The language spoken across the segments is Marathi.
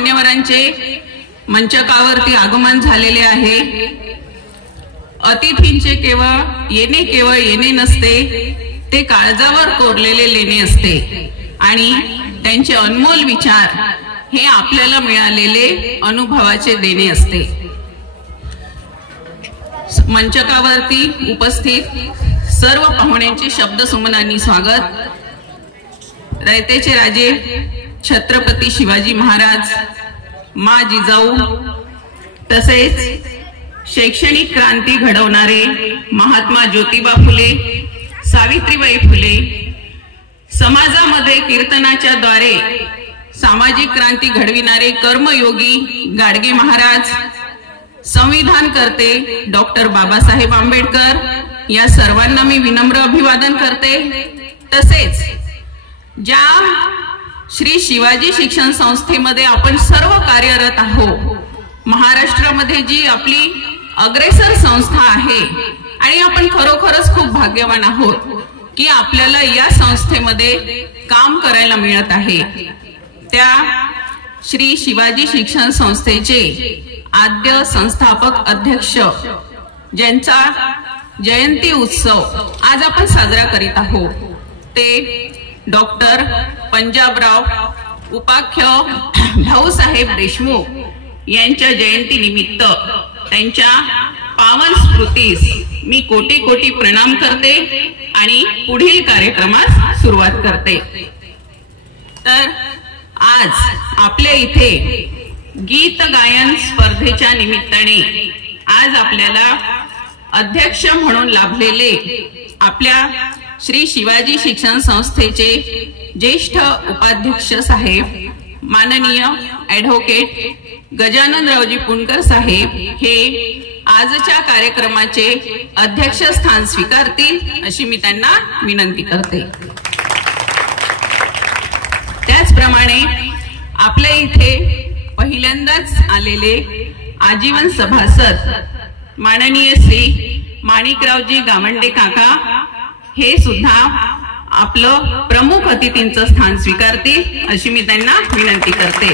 मान्यवरांचे मंचकावरती आगमन झालेले आहे। अतिथींचे केवळ येणे नसते, ते काळजावर कोरलेले लेणे असते आणि त्यांचे अनमोल विचार हे आपल्याला मिळालेले अनुभवाचे देणे असते। मंचकावरती उपस्थित सर्व पाहुण्यांचे शब्दसुमनांनी स्वागत। रयतेचे राजे छत्रपती शिवाजी महाराज, मा जिजाऊ, तसेच शैक्षणिक क्रांती घडवणारे महात्मा ज्योतिबा फुले, सावित्रीबाई फुले, समाजामध्ये कीर्तनाच्या द्वारे सामाजिक क्रांती घडविणारे कर्मयोगी गाडगे महाराज, संविधान करते डॉक्टर बाबासाहेब आंबेडकर, या सर्वांना मी विनम्र अभिवादन करते। तसेच ज्या श्री शिवाजी शिक्षण संस्थेमध्ये आपण सर्व कार्यरत आहोत, महाराष्ट्रामध्ये जी आपली अग्रेसर संस्था आहे आणि आपण खरोखरच खूप भाग्यवान आहोत की आपल्याला या संस्थेमध्ये काम करायला मिळत आहे। त्या श्री शिवाजी शिक्षण संस्थेचे आद्य संस्थापक अध्यक्ष, ज्यांचा जयंती उत्सव आज आपण साजरा करीत आहोत, ते डॉक्टर पंजाबराव उपाख्य भाऊसाहेब देशमुख यांच्या जयंती निमित्त त्यांच्या पावन स्मृतीस मी कोटी कोटी प्रणाम करते आणि पुढील कार्यक्रमास सुरुवात करते। तर आज आपल्या इथे गीत गायन स्पर्धेच्या निमित्ताने आज आपल्याला अध्यक्ष म्हणून लाभलेले आपल्या श्री शिवाजी शिक्षण संस्थेचे ज्येष्ठ उपाध्यक्ष साहेब माननीय ॲडव्होकेट गजाननरावजी पुणकर साहेब हे आजच्या कार्यक्रमाचे अध्यक्षस्थान स्वीकारतील अशी मी त्यांना विनंती करते। त्याचप्रमाणे आपल्या इथे पहिल्यांदाच आलेले आजीवन सभासद माननीय श्री माणिकरावजी गावंडे काका हे सुद्धा आपलं प्रमुख अतिथींचं स्थान स्वीकारतील अशी मी त्यांना विनंती करते।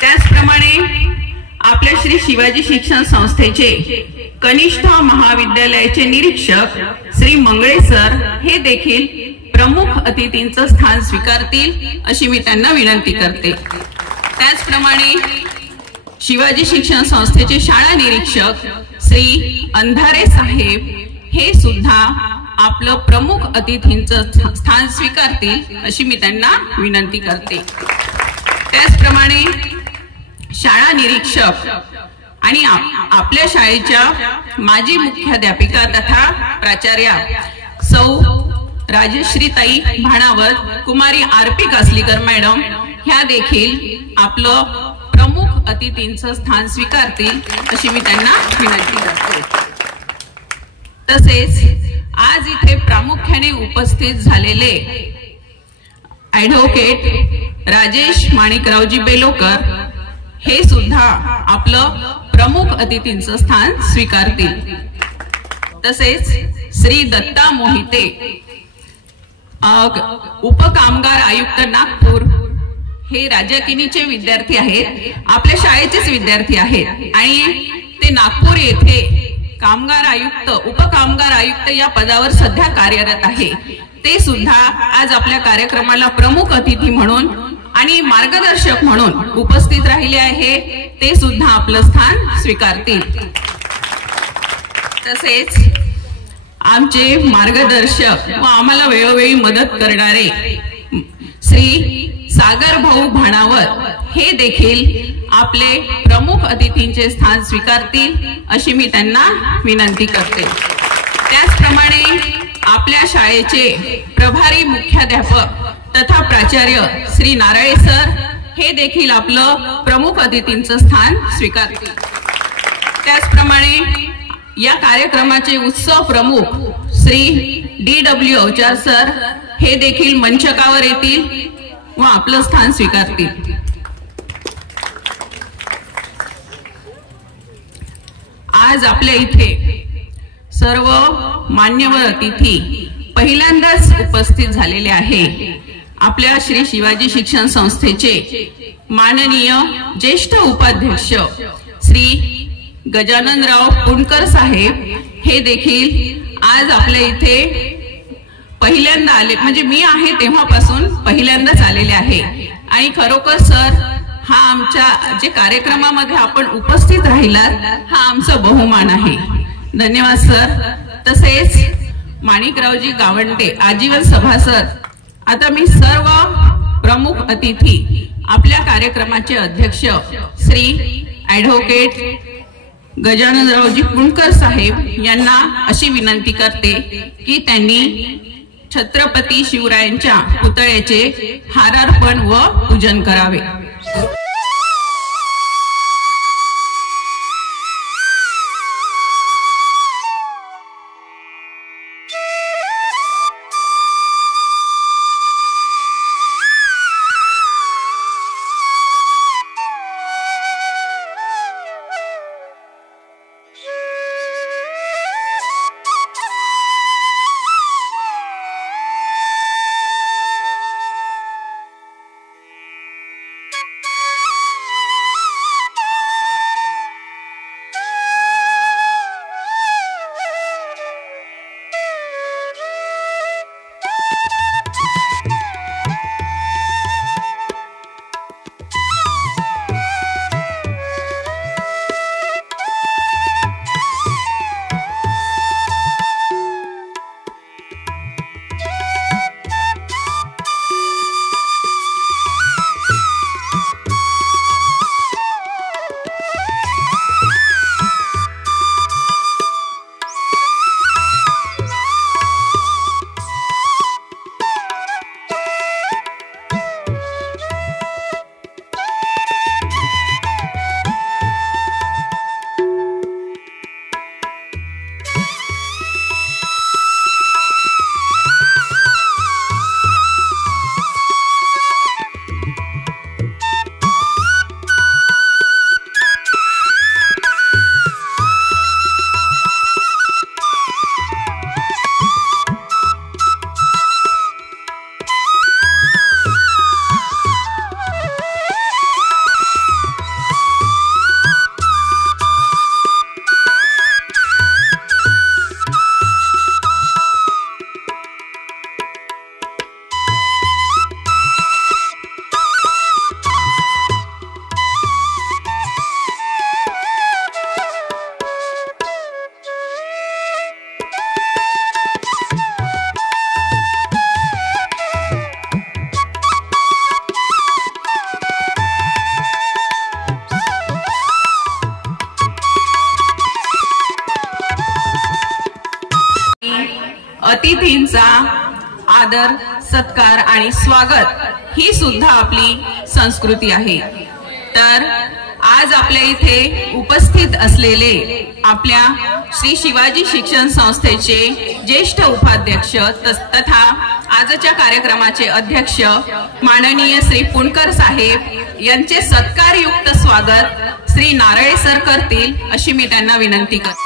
त्याचप्रमाणे आपल्या श्री शिवाजी शिक्षण संस्थेचे कनिष्ठ महाविद्यालयाचे निरीक्षक श्री मंगळे सर हे देखील प्रमुख अतिथींचं स्थान स्वीकारतील अशी मी त्यांना विनंती करते। त्याचप्रमाणे शिवाजी शिक्षण संस्थेचे शाळा निरीक्षक श्री अंधारे साहेब हे सुद्धा आपलं प्रमुख अतिथींचं स्थान स्वीकारतील अशी मी त्यांना विनंती करते। त्याचप्रमाणे शाळा निरीक्षक आणि आपल्या शाळेच्या माजी मुख्याध्यापिका तथा प्राचार्या सौ राजश्रीताई भाणावत, कुमारी आरपी कासलीकर मॅडम ह्या देखील आपलं प्रमुख अतिथींचं स्थान स्वीकारतील अशी मी त्यांना विनंती करते। तसेच आज इथे प्रामुख्याने उपस्थित झालेले ॲडव्होकेट राजेश माणिकरावजी बेलोकर हे सुद्धा आपलं प्रमुख अतिथींचं स्थान स्वीकारतील। तसेच श्री दत्ता मोहिते उपकामगार आयुक्त नागपूर हे राजकिनीचे विद्यार्थी आहेत, आपल्या शाळेचेच विद्यार्थी आहेत आणि ते नागपूर येथे कामगार आयुक्त उपकामगार आयुक्त या पदावर सध्या कार्यरत आहे। ते सुद्धा आज आपल्या कार्यक्रमाला प्रमुख अतिथी म्हणून आणि मार्गदर्शक म्हणून उपस्थित राहिले आहे, ते सुद्धा आपलं स्थान स्वीकारतील। तसेच आमचे मार्गदर्शक व आम्हाला वेळोवेळी मदत करणारे श्री सागर भाऊ भाणावत हे देखील आपले प्रमुख अतिथींचे स्थान स्वीकारतील अशी मी त्यांना विनंती करते। त्याचप्रमाणे आपल्या शाळेचे प्रभारी मुख्याध्यापक तथा प्राचार्य श्री नारायण सर हे देखील आपलं प्रमुख अतिथींचं स्थान स्वीकारतील। त्याचप्रमाणे या कार्यक्रमाचे उत्सव प्रमुख श्री DW अवचार सर हे देखील मंचकावर येतील व आपलं स्थान स्वीकारतील। आज आपल्या इथे सर्व मान्यवर अतिथी पहिल्यांदाच उपस्थित झालेले आहे। आपल्या श्री शिवाजी शिक्षण संस्थेचे माननीय ज्येष्ठ उपाध्यक्ष श्री गजाननराव पुणकर साहेब हे देखील आज आपल्या इथे पहिल्यांदा आले, म्हणजे मी आहे तेव्हापासून पहिल्यांदाच आलेले आहे। आणि खरोखर सर, हा आमच्या जे कार्यक्रमामध्ये आपण उपस्थित राहिलात हा आमचा बहुमान आहे। धन्यवाद सर। तसेच माणिकरावजी गावंडे आजीवन सभासद। आता मी सर्व प्रमुख अतिथी आपल्या कार्यक्रमाचे अध्यक्ष श्री ॲडव्होकेट गजाननरावजी पुणकर साहेब यांना अशी विनंती करते की त्यांनी छत्रपती शिवरायांच्या पुतळ्याचे हारार्पण व पूजन करावे। अतिथींचा आदर सत्कार आणि स्वागत ही सुद्धा आपली संस्कृती आहे। तर आज आपल्या इथे उपस्थित असलेले आपल्या श्री शिवाजी शिक्षण संस्थेचे ज्येष्ठ उपाध्यक्ष तथा आजच्या कार्यक्रमाचे अध्यक्ष माननीय श्री पुणकर साहेब यांचे सत्कारयुक्त स्वागत श्री नारळे सर करतील अशी मी त्यांना विनंती करते।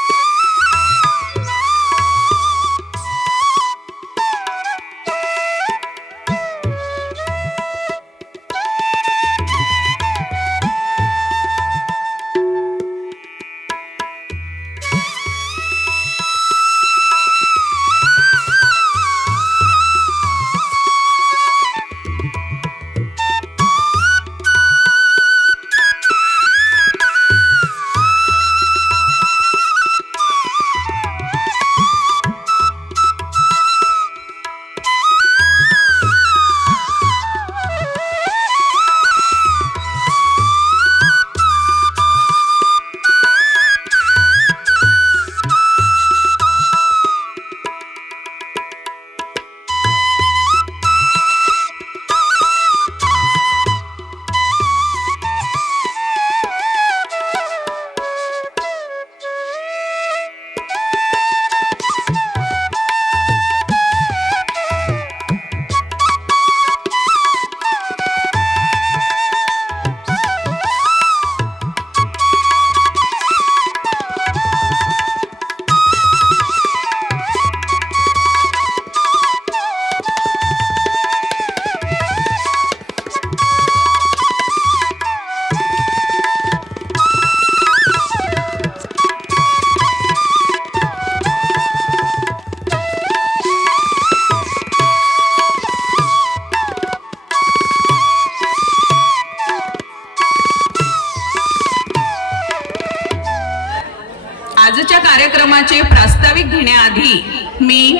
आजच्या कार्यक्रमाचे प्रास्ताविक घेण्याआधी मी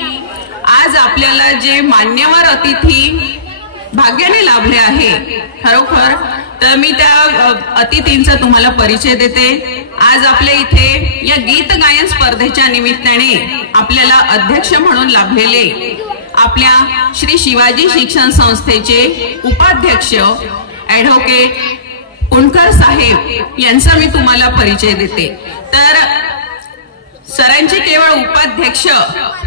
आज आपल्याला जे मान्यवर अतिथी भाग्याने लाभले आहे खरोखर, तर मी त्या अतिथींचा तुम्हाला परिचय देते। आज आपल्या इथे या गीत गायन स्पर्धेच्या निमित्ताने आपल्याला अध्यक्ष म्हणून लाभलेले आपल्या श्री शिवाजी शिक्षण संस्थेचे उपाध्यक्ष ॲडव्होकेट कुणकर साहेब यांचा मी तुम्हाला परिचय देते। तर सरांची केवळ उपाध्यक्ष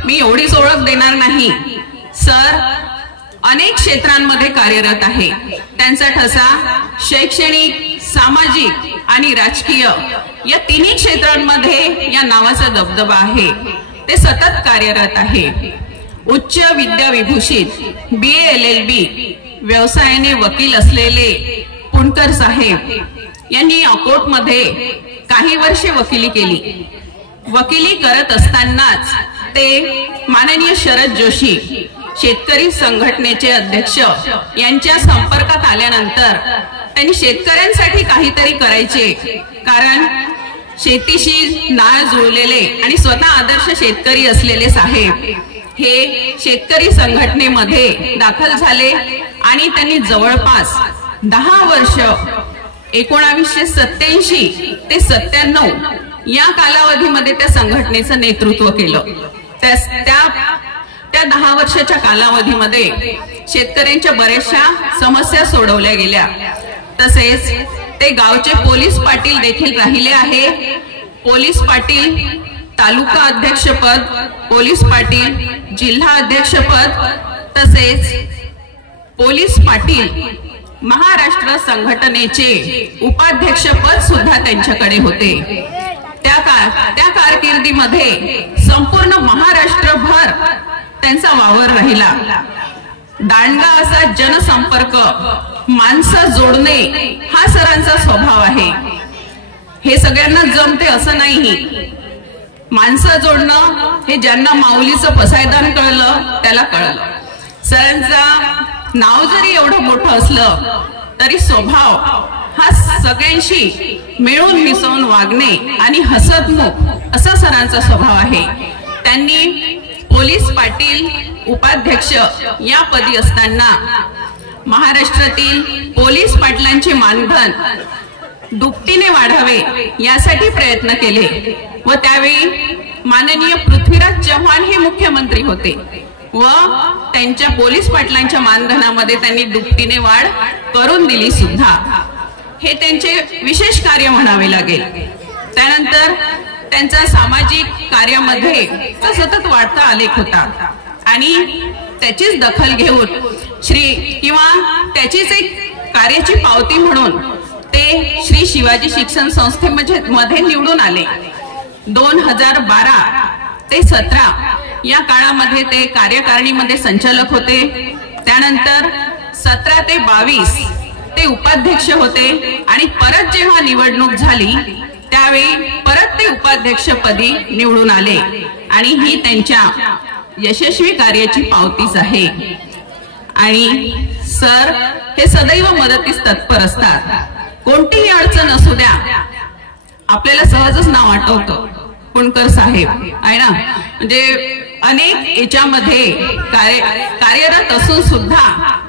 मी एवढीच ओळख देणार नाही, सर अनेक क्षेत्रांमध्ये कार्यरत आहे। त्यांचा ठसा शैक्षणिक, सामाजिक आणि राजकीय या तिन्ही क्षेत्रांमध्ये या नावाचा दबदबा आहे। ते सतत कार्यरत आहे। उच्च विद्या विभूषित BA LLB व्यवसायाने वकील असलेले कुणकर साहेब यांनी अकोटमध्ये काही वर्षे वकिली केली। वकिली करत असतानाच ते माननीय शरद जोशी शेतकरी संघटनेचे अध्यक्ष यांच्या संपर्कात आल्यानंतर त्यांनी शेतकऱ्यांसाठी काहीतरी करायचे, कारण शेतीशी नाळ जुळलेले आणि स्वतः आदर्श शेतकरी असलेले साहेब हे शेतकरी संघटनेमध्ये दाखल झाले आणि त्यांनी जवळपास 10 वर्ष 1987 ते 97 या कालावधीमध्ये त्या संघटनेचं नेतृत्व केलं। त्या 10 वर्षाच्या कालावधीमध्ये शेतकऱ्यांच्या बऱ्याचशा समस्या सोडवल्या गेल्या। तसेच ते गावचे पोलीस पाटील देखील राहिले आहे। पोलीस पाटील तालुका अध्यक्षपद, पोलीस पाटील जिल्हा अध्यक्षपद, तसेच पोलीस पाटील महाराष्ट्र संघटनेचे उपाध्यक्षपद सुद्धा त्यांच्याकडे होते। त्या कारकिर्दीमध्ये संपूर्ण महाराष्ट्रभर त्यांचा वावर राहिला। दांडगा असा जनसंपर्क, माणसं जोडणे हा सरांचा स्वभाव आहे। हे सगळ्यांना जमते असं नाही। माणसं जोडणं हे ज्यांना माऊलीचं पसायदान कळलं त्याला कळलं। सरांचं नाव जरी एवढं मोठं असलं तरी स्वभाव हा सगळ्यांशी मिळून मिसळून वागणे आणि हसतमुख असा सरांचा स्वभाव आहे। त्यांनी पोलीस पाटील उपाध्यक्ष या पदी असताना महाराष्ट्रातील पोलीस पाटलांचे मानधन दुपटीने वाढावे यासाठी प्रयत्न केले व त्यावेळी माननीय पृथ्वीराज चव्हाण हे मुख्यमंत्री होते व त्यांच्या पोलीस पाटलांच्या मानधनामध्ये त्यांनी दुपटीने वाढ करून दिली सुद्धा। हे त्यांचे विशेष कार्य म्हणावे लागेल। त्यानंतर त्यांचा सामाजिक कार्यामध्ये सतत वाढता आलेख होता आणि त्याचीच दखल घेऊन त्याचीच एक कार्याची पावती म्हणून ते श्री शिवाजी शिक्षण संस्थेमध्ये निवडून आले। 2012 ते 17 या काळामध्ये ते कार्यकारिणीमध्ये संचालक होते। त्यानंतर 17 ते 22 ते उपाध्यक्ष होते आणि परत जेव्हा निवडणूक झाली त्यावेळी परत ते उपाध्यक्षपदी निवडून आले आणि ही त्यांच्या यशस्वी कार्याची पावतीच आहे। आणि सर हे सदैव मदतीस तत्पर असतात। कोणतीही अडचण असू द्या, आपल्याला सहजच नाव आठवतं कुणकर साहेब आहे ना। म्हणजे अनेक याच्यामध्ये कार्यरत असून सुद्धा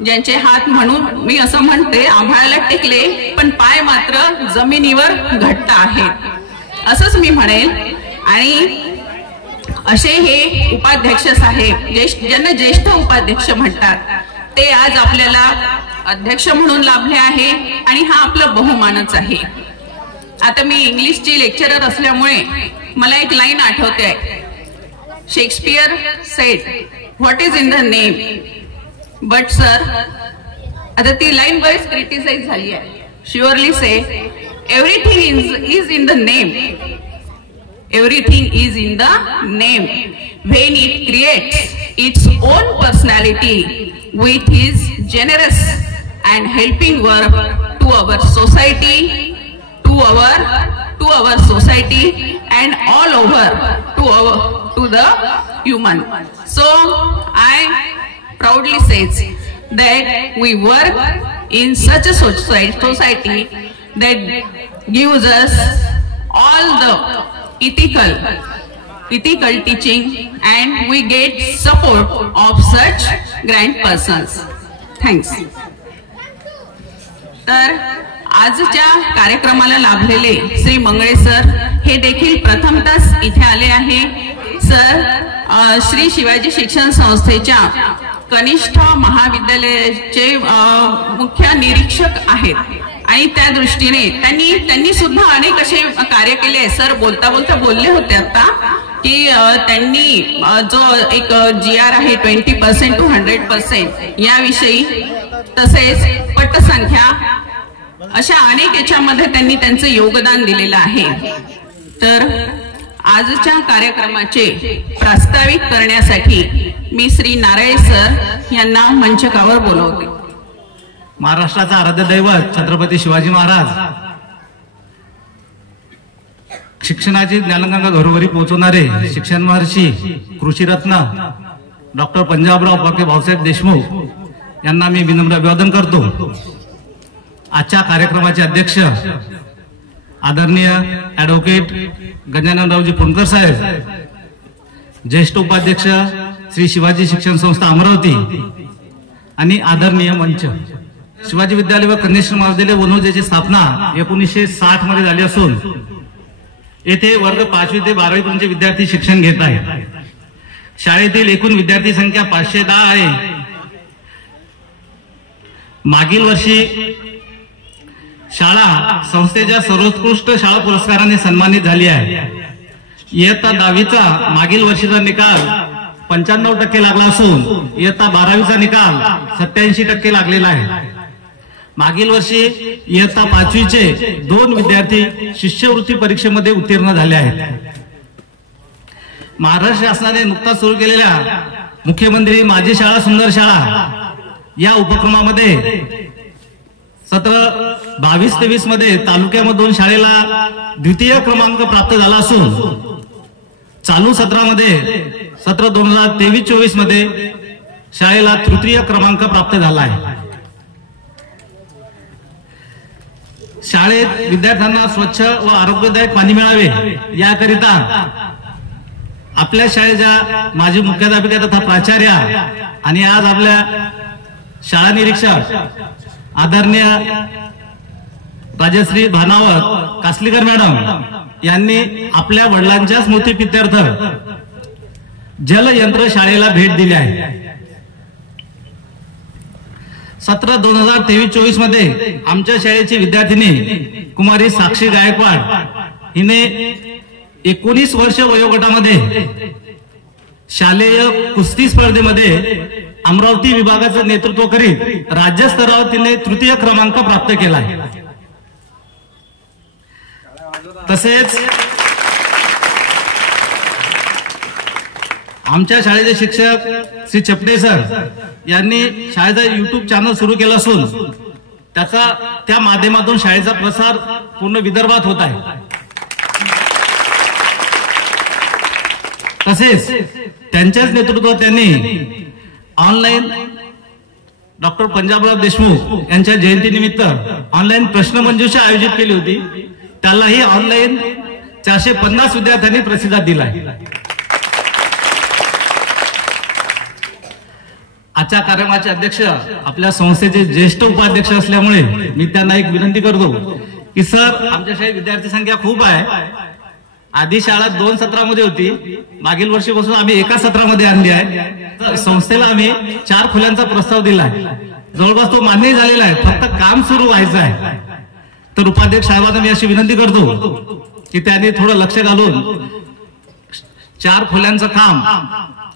ज्यांचे हात म्हणून मी असं म्हणते आभाळाला टेकले पण पाय मात्र जमिनीवर घट्ट आहेत असंच मी म्हणेल। आणि असे हे उपाध्यक्ष साहेब ज्यांना ज्येष्ठ उपाध्यक्ष म्हणतात ते आज आपल्याला अध्यक्ष म्हणून लाभले आहे आणि हा आपला बहुमानच आहे। आता मी इंग्लिशची लेक्चरर असल्यामुळे मला एक लाईन आठवते। Shakespeare sed what is in the name, but sir आता ती लाईन बरीच क्रिटिसाइज झाली आहे। Surely say everything is in the name, everything is in the name when it creates its own personality with his generous and helping work to our society, to our society and all over to the human. So I proudly says that we work in such a society that gives us all the ethical teaching, and we get support of such grand persons. Thanks. तर आजच्या कार्यक्रमाला लाभलेले श्री मंगळे सर हे देखील प्रथमतः इथे आले आहे. सर श्री शिवाजी शिक्षण संस्थेच्या कनिष्ठ महाविद्यालयाचे मुख्य निरीक्षक आहेत आणि त्या दृष्टीने त्यांनी सुद्धा अनेक असे कार्य केले. सर बोलता बोलले होते आता की त्यांनी जो एक GR आहे 20% to 100% याविषयी, तसेच पटसंख्या, अशा अनेक याच्यामध्ये त्यांनी त्यांचं योगदान दिलेलं आहे. तर आजच्या कार्यक्रमाचे प्रास्ताविक करण्यासाठी मी श्री नारायण सर यांना मंचकावर बोलवते. महाराष्ट्राचा आराध्य दैवत छत्रपती शिवाजी महाराज, शिक्षणाची ज्ञानगंगा घरोघरी पोहोचवणारे शिक्षण महर्षी, कृषीरत्न डॉक्टर पंजाबराव पाके भाऊसाहेब देशमुख यांना मी विनम्र अभिवादन करतो. आजच्या कार्यक्रमाचे अध्यक्ष आदरणीय ॲडव्होकेट गजाननरावजी पुणकर साहेब, ज्येष्ठ उपाध्यक्ष श्री शिवाजी शिक्षण संस्था अमरावती आणि आदरणीय मंच. शिवाजी विद्यालय व कन्याश्री महाविद्यालय वनोजेची स्थापना 1960 मध्ये झाली असून येथे वर्ग 5वी ते 12वी पर्यंतचे विद्यार्थी शिक्षण घेत आहेत. शाळेतील एकूण विद्यार्थी संख्या 510 आहे. मागील वर्षी शाळा संस्थेच्या सर्वोत्कृष्ट शाळा पुरस्काराने सन्मानित झाली आहे. इयत्ता 10वीचा मागील वर्षीचा निकाल 95% लागला असून इयत्ता 12वीचा निकाल 87% लागलेला आहे. मागील वर्षी इयत्ता 5वीचे 2 विद्यार्थी शिष्यवृत्ती परीक्षेमध्ये उत्तीर्ण झाले आहेत. महाराष्ट्र शासनाने नुकताच सुरू केलेल्या मुख्यमंत्री माझी शाळा सुंदर शाळा या उपक्रमामध्ये सत्र 22-23 मध्ये तालुक्यामधून शाळेला द्वितीय क्रमांक प्राप्त झाला असून चालू सत्रामध्ये सत्र 2023-24 मध्ये शाळेला तृतीय क्रमांक प्राप्त झाला आहे. शाळेत विद्यार्थ्यांना स्वच्छ व आरोग्यदायक पाणी मिळावे याकरिता आपल्या शाळेच्या माजी मुख्याध्यापिका तथा प्राचार्य आणि आज आपल्या शाळा निरीक्षक आदरणीय राजश्री भानावत कासलीकर मॅडम यांनी आपल्या वडिलांच्या स्मृतिप्रित्यर्थ जलयंत्र शाळेला भेट दिली आहे. सत्र 2023-24 मध्ये आमच्या शाळेची विद्यार्थिनी कुमारी साक्षी गायकवाड हिने 19 वर्ष वयोगटामध्ये शालेय कुस्ती स्पर्धेमध्ये अमरावती विभागाचं नेतृत्व करीत राज्यस्तरावर तिने तृतीय क्रमांक प्राप्त केला आहे. तसेच आमच्या शाळेचे शिक्षक श्री चपटे सर यांनी शाळेचा YouTube चॅनल सुरू केला असून त्या माध्यमातून शाळेचा प्रसार पूर्ण विदर्भात होत आहे. तसेच त्यांच्याच नेतृत्वात त्यांनी ऑनलाईन डॉक्टर पंजाबराव देशमुख यांच्या जयंतीनिमित्त ऑनलाईन प्रश्नमंजुषा आयोजित केली होती. त्यालाही ऑनलाईन 450 विद्यार्थ्यांनी प्रतिसाद दिला. आजच्या कार्यक्रमाचे अध्यक्ष आपल्या संस्थेचे ज्येष्ठ उपाध्यक्ष असल्यामुळे मी त्यांना एक विनंती करतो की सर, आमच्या शाळेत विद्यार्थी संख्या खूप आहे. आधी शाळा 2 सत्रामध्ये होती, मागील वर्षीपासून आम्ही एका सत्रामध्ये आणली आहे. तर संस्थेला आम्ही 4 खोल्यांचा प्रस्ताव दिला आहे. जवळपास तो मान्य झालेला आहे, फक्त काम सुरू व्हायचं आहे. तर उपाध्यक्ष साहेबांना मी अशी विनंती करतो की त्यांनी थोडं लक्ष घालून 4 खोल्यांचं काम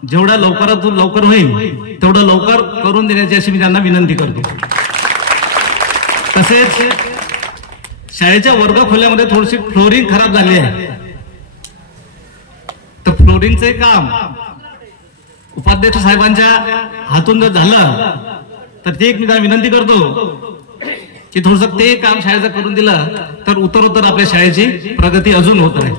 जेवढ्या लवकरातून लवकर होईल तेवढं लवकर करून देण्याची अशी मी त्यांना विनंती करतो. तसेच शाळेच्या वर्ग खोल्यामध्ये थोडीशी फ्लोरिंग खराब झाली आहे. तर फ्लोरिंगचे काम उपाध्यक्ष साहेबांच्या हातून जर झालं तर ते एक मी त्यांना विनंती करतो की थोडंसं ते काम शाळेचं करून दिलं तर उत्तरोत्तर आपल्या शाळेची प्रगती अजून होत राहील.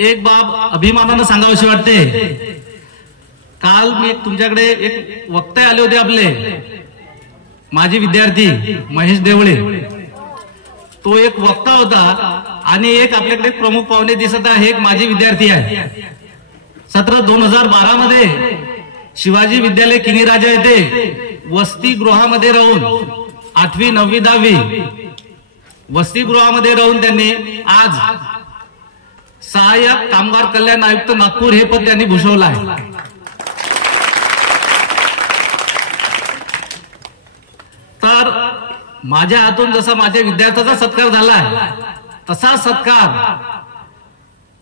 एक बाब अभिमानानं सांगावीशी वाटते. काल मी तुमच्याकडे एक वक्ते आले होते, आपले माजी विद्यार्थी महेश देवळे. तो एक वक्ता होता आणि एक आपल्याकडे प्रमुख पाहुणे दिसत आहे, एक माजी विद्यार्थी आहे. 17/2012 मध्ये शिवाजी विद्यालय किनी राजा येथे वसतिगृहामध्ये राहून 8वी 9वी 10वी वसतिगृहामध्ये राहून त्यांनी आज सहाय्यक कामगार कल्याण आयुक्त नागपूर हे पद त्यांनी भूषवलं आहे. तर माझ्या हातून जसा माझ्या विद्यार्थ्याचा सत्कार झाला तसा सत्कार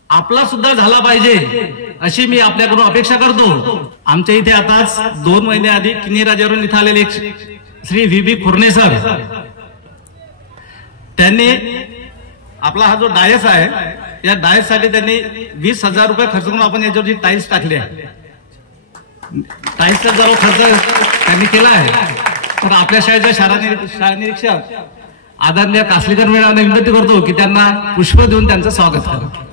आपला सुद्धा झाला पाहिजे अशी मी आपल्याकडून अपेक्षा करतो. आमच्या इथे आताच 2 महिने आधी किनी राजावरून इथे आलेले श्री व्ही खुर्ने सर, त्यांनी आपला हा जो डायस आहे या डायस साठी त्यांनी 20,000 रुपये खर्च करून आपण याच्यावरची टाईल्स टाकले आहे. टाईल्सचा जो खर्च त्यांनी केला आहे तर आपल्या शाळेच्या शाळा निरीक्षक आदरणीय कासलीकर मॅडमना विनंती करतो की त्यांना पुष्प देऊन त्यांचं स्वागत करा.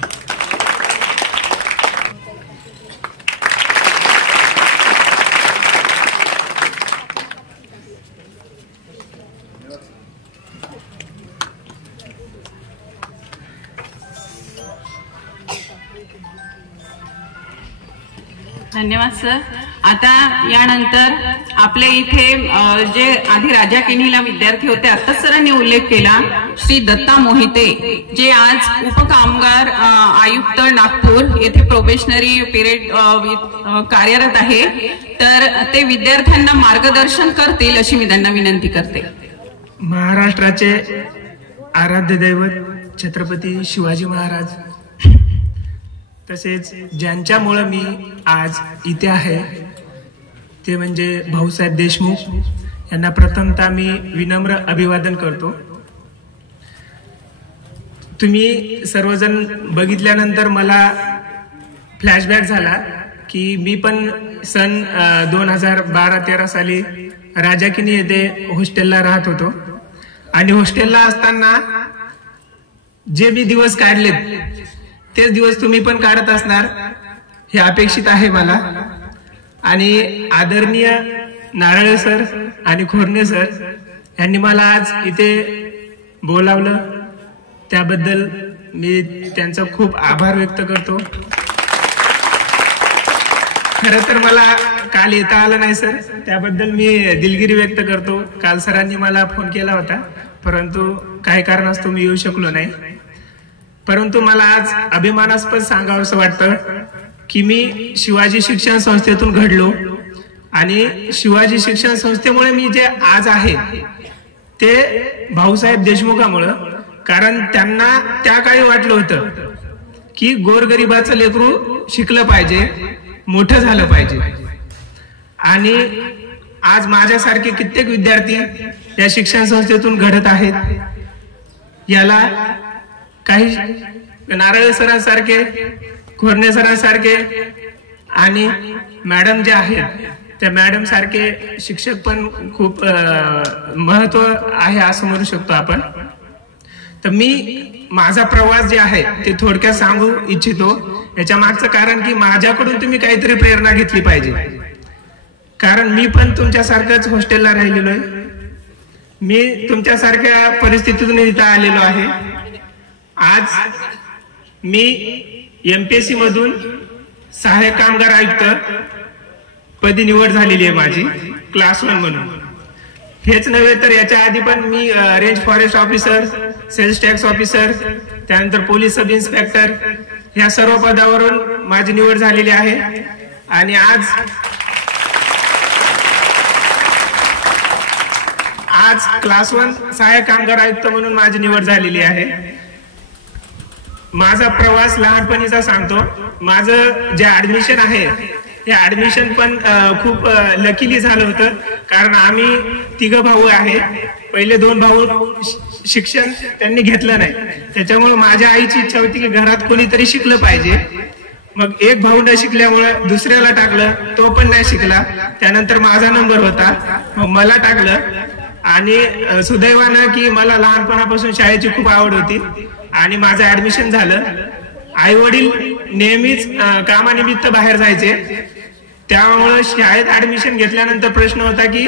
धन्यवाद सर. आता यानंतर आपल्या इथे जे आधी राजा किनीला विद्यार्थी होते आताच सरांनी उल्लेख केला, श्री दत्ता मोहिते जे आज उपकामगार आयुक्त नागपूर येथे प्रोबेशनरी पिरियड कार्यरत आहे, तर ते विद्यार्थ्यांना मार्गदर्शन करतील अशी मी त्यांना विनंती करते. महाराष्ट्राचे आराध्य दैवत छत्रपती शिवाजी महाराज, तसेच ज्यांच्यामुळे मी आज इथे आहे ते म्हणजे भाऊसाहेब देशमुख यांना प्रथमतः मी विनम्र अभिवादन करतो. तुम्ही सर्वजण बघितल्यानंतर मला फ्लॅशबॅक झाला की मी पण सन 2012-13 साली राजा किनी येथे हॉस्टेलला राहत होतो आणि हॉस्टेलला असताना जे मी दिवस काढलेत तेच दिवस तुम्ही पण काढत असणार हे अपेक्षित आहे मला. आणि आदरणीय नारळे सर आणि खोर्ने सर यांनी मला आज इथे बोलावलं त्याबद्दल मी त्यांचा खूप आभार व्यक्त करतो. खरं तर मला काल येता आलं नाही सर, त्याबद्दल मी दिलगिरी व्यक्त करतो. काल सरांनी मला फोन केला होता परंतु काही कारणास्तव मी येऊ शकलो नाही. परंतु मला आज अभिमानास्पद सांगावंसं वाटतं की मी शिवाजी शिक्षण संस्थेतून घडलो आणि शिवाजी शिक्षण संस्थेमुळे मी जे आज आहे ते भाऊसाहेब देशमुखामुळं. कारण त्यांना त्या काळी वाटलं होतं की गोरगरिबाचं लेकरू शिकलं पाहिजे, मोठं झालं पाहिजे. आणि आज माझ्यासारखे कित्येक विद्यार्थी या शिक्षण संस्थेतून घडत आहेत. याला काही नारळ सरांसारखे, खोर्ने सरांसारखे आणि मॅडम जे आहेत त्या मॅडम सारखे शिक्षक पण खूप महत्व आहे असं म्हणू शकतो आपण. तर मी माझा प्रवास जे आहे ते थोडक्यात सांगू इच्छितो. याच्या मागचं कारण की माझ्याकडून तुम्ही काहीतरी प्रेरणा घेतली पाहिजे. कारण मी पण तुमच्यासारखंच हॉस्टेलला राहिलेलो आहे. मी तुमच्यासारख्या परिस्थितीतून इथं आलेलो आहे. आज मी MPSC मधून सहाय्यक कामगार आयुक्त पदी निवड झालेली आहे माझी क्लास 1 म्हणून. हेच नव्हे तर याच्या आधी पण मी range forest officer, sales tax officer, त्यानंतर पोलीस सब इन्स्पेक्टर या सर्व पदावरून माझी निवड झालेली आहे. आणि आज क्लास 1 सहाय्यक कामगार आयुक्त म्हणून माझी निवड झालेली आहे. माझा प्रवास लहानपणीचा सांगतो. माझं जे ऍडमिशन आहे ते ऍडमिशन पण खूप लकीली झालं होतं. कारण आम्ही 3 भाऊ आहे. पहिले 2 भाऊ शिक्षण त्यांनी घेतलं नाही, त्याच्यामुळे माझ्या आईची इच्छा होती की घरात कोणीतरी शिकलं पाहिजे. मग एक भाऊ न शिकल्यामुळे दुसऱ्याला टाकलं, तो पण नाही शिकला. त्यानंतर माझा नंबर होता, मग मला टाकलं. आणि सुदैवानं की मला लहानपणापासून शाळेची खूप आवड होती आणि माझं ऍडमिशन झालं. आई वडील नेहमीच कामानिमित्त बाहेर जायचे, त्यामुळे शाळेत ऍडमिशन घेतल्यानंतर प्रश्न होता की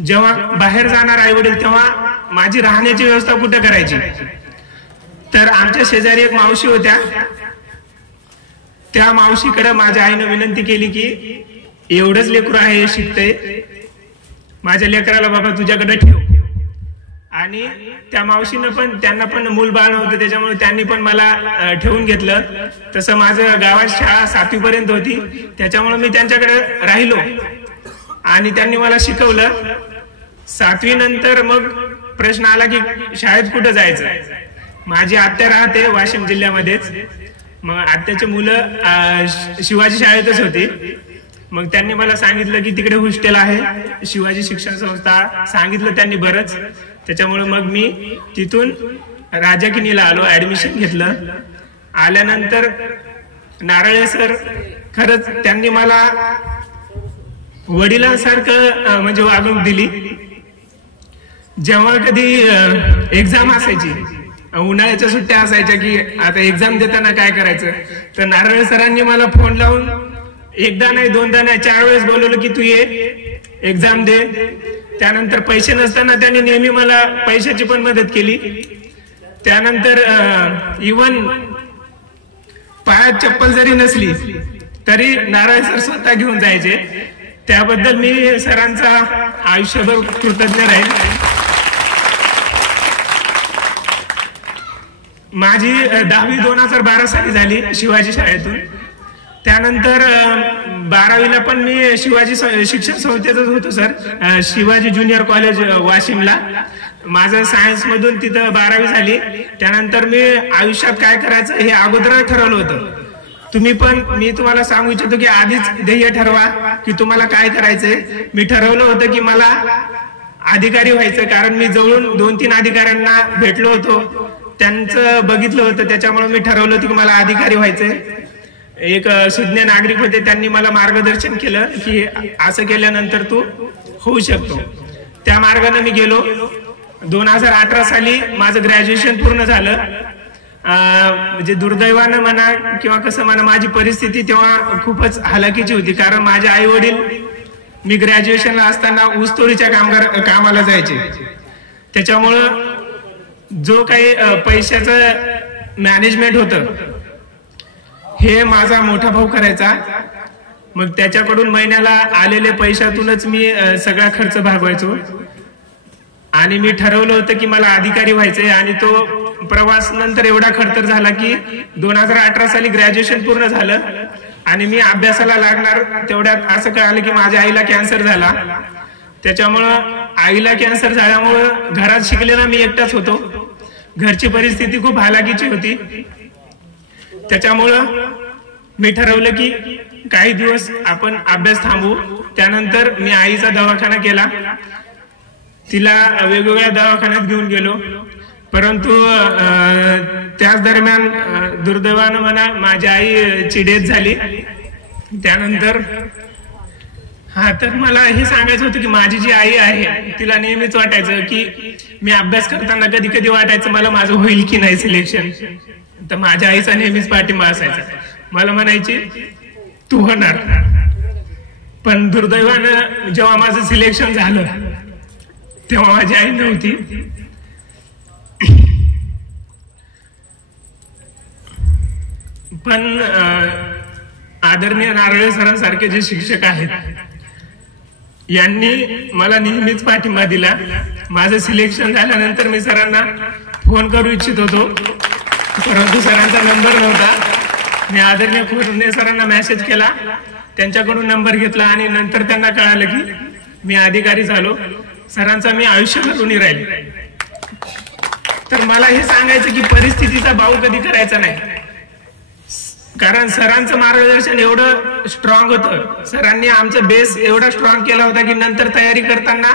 जेव्हा बाहेर जाणार आई वडील तेव्हा माझी राहण्याची व्यवस्था कुठे करायची? तर आमच्या शेजारी एक मावशी होत्या, त्या मावशीकडे माझ्या आईनं विनंती केली की एवढंच लेकरू आहे, शिकतंय, माझ्या लेकराला बाबा तुझ्याकडे ठेव. आणि त्या मावशीनं पण, त्यांना पण मूलबाळ नव्हतं, त्याच्यामुळे त्यांनी पण मला ठेवून घेतलं. तसं माझं गावात शाळा 7वी पर्यंत होती, त्याच्यामुळे मी त्यांच्याकडे राहिलो आणि त्यांनी मला शिकवलं. 7वी नंतर मग प्रश्न आला की शाळेत कुठं जायचं. माझी आत्या राहते वाशिम जिल्ह्यामध्येच, मग आत्याची मुलं शिवाजी शाळेतच होती. मग त्यांनी मला सांगितलं की तिकडे हॉस्टेल आहे, शिवाजी शिक्षण संस्था, सांगितलं त्यांनी बरंच. त्याच्यामुळे मग मी तिथून राजाकिनीला आलो, ऍडमिशन घेतलं. आल्यानंतर नारळे सर, खरंच त्यांनी मला वडिलांसारखं म्हणजे वागणूक दिली. जेव्हा कधी एक्झाम असायची, उन्हाळ्याच्या सुट्ट्या असायच्या की आता एक्झाम देताना काय करायचं, तर नारळे सरांनी मला फोन लावून एकदा नाही, दोनदा नाही, 4 वेळेस बोलवलं की तू ये, एक्झाम दे. त्यानंतर पैसे नसताना त्यांनी नेहमी मला पैशाची पण मदत केली. त्यानंतर इवन पायात चप्पल जरी नसली तरी नारळ सर स्वतः घेऊन जायचे. त्याबद्दल मी सरांचा आयुष्यभर कृतज्ञ राहील. माझी 10वी 2012 साली झाली शिवाजी शाळेतून. त्यानंतर 12वीला पण मी शिवाजी शिक्षण संस्थेतच होतो सर, शिवाजी ज्युनियर कॉलेज वाशिमला. माझं सायन्स मधून तिथं 12वी झाली. त्यानंतर मी आयुष्यात काय करायचं हे अगोदर ठरवलं होतं. तुम्ही पण, मी तुम्हाला सांगू इच्छितो की आधीच ध्येय ठरवा की तुम्हाला काय करायचंय. मी ठरवलं होतं की मला अधिकारी व्हायचं, कारण मी जवळून 2-3 अधिकाऱ्यांना भेटलो होतो, त्यांचं बघितलं होतं. त्याच्यामुळे मी ठरवलं होतं की मला अधिकारी व्हायचंय. एक सुज्ञ नागरिक होते, त्यांनी मला मार्गदर्शन केलं की असं केल्यानंतर तू होऊ शकतो. त्या मार्गाने मी गेलो. 2018 साली माझं ग्रॅज्युएशन पूर्ण झालं. म्हणजे दुर्दैवानं म्हणा किंवा कसं म्हणा, माझी परिस्थिती तेव्हा खूपच हालाकीची होती, कारण माझे आई वडील, मी ग्रॅज्युएशनला असताना ऊसतोडीच्या कामाला जायचे. त्याच्यामुळं जो काही पैशाचं मॅनेजमेंट होतं हे माझा मोठा भाऊ करायचा. मग त्याच्याकडून महिन्याला आलेले पैशातूनच मी सगळा खर्च भागवायचो. आणि मी ठरवलं होतं की मला अधिकारी व्हायचंय. आणि तो प्रवास नंतर एवढा खडतर झाला की 2018 साली ग्रॅज्युएशन पूर्ण झालं आणि मी अभ्यासाला लागणार तेवढ्यात असं कळालं की माझ्या आईला कॅन्सर झाला. त्याच्यामुळं आईला कॅन्सर झाल्यामुळं घरात शिकलेला मी एकटाच होतो. घरची परिस्थिती खूप हालाकीची होती. त्याच्यामुळं मी ठरवलं की काही दिवस आपण अभ्यास थांबवू. त्यानंतर मी आईचा दवाखाना केला, तिला वेगवेगळ्या दवाखान्यात घेऊन गेलो. परंतु त्याच दरम्यान दुर्दैवानं म्हणा माझ्या आईची डेथ झाली. त्यानंतर तर मला हे सांगायचं होतं की माझी जी आई आहे तिला नेहमीच वाटायचं की मी अभ्यास करताना कधी कधी वाटायचं मला माझं होईल की नाही सिलेक्शन. तर माझ्या आईचा नेहमीच पाठिंबा असायचा. मला म्हणायची तू होणार. पण दुर्दैवानं जेव्हा माझं सिलेक्शन झालं तेव्हा माझी आई नव्हती. पण आदरणीय नारळे सरांसारखे जे शिक्षक आहेत यांनी मला नेहमीच पाठिंबा दिला. माझं सिलेक्शन झाल्यानंतर मी सरांना फोन करू इच्छित होतो, परंतु सरांचा नंबर नव्हता. मी आदरणीय खुर्ने सरांना मेसेज केला, त्यांच्याकडून नंबर घेतला आणि नंतर त्यांना कळालं की मी अधिकारी झालो. सरांचा मी आयुष्यभर ऋणी राहील. तर मला हे सांगायचं की परिस्थितीचा भाव कधी करायचा नाही, कारण सरांचं मार्गदर्शन एवढं स्ट्रॉंग होतं. सरांनी आमचा बेस एवढा स्ट्रॉंग केला होता की नंतर तयारी करताना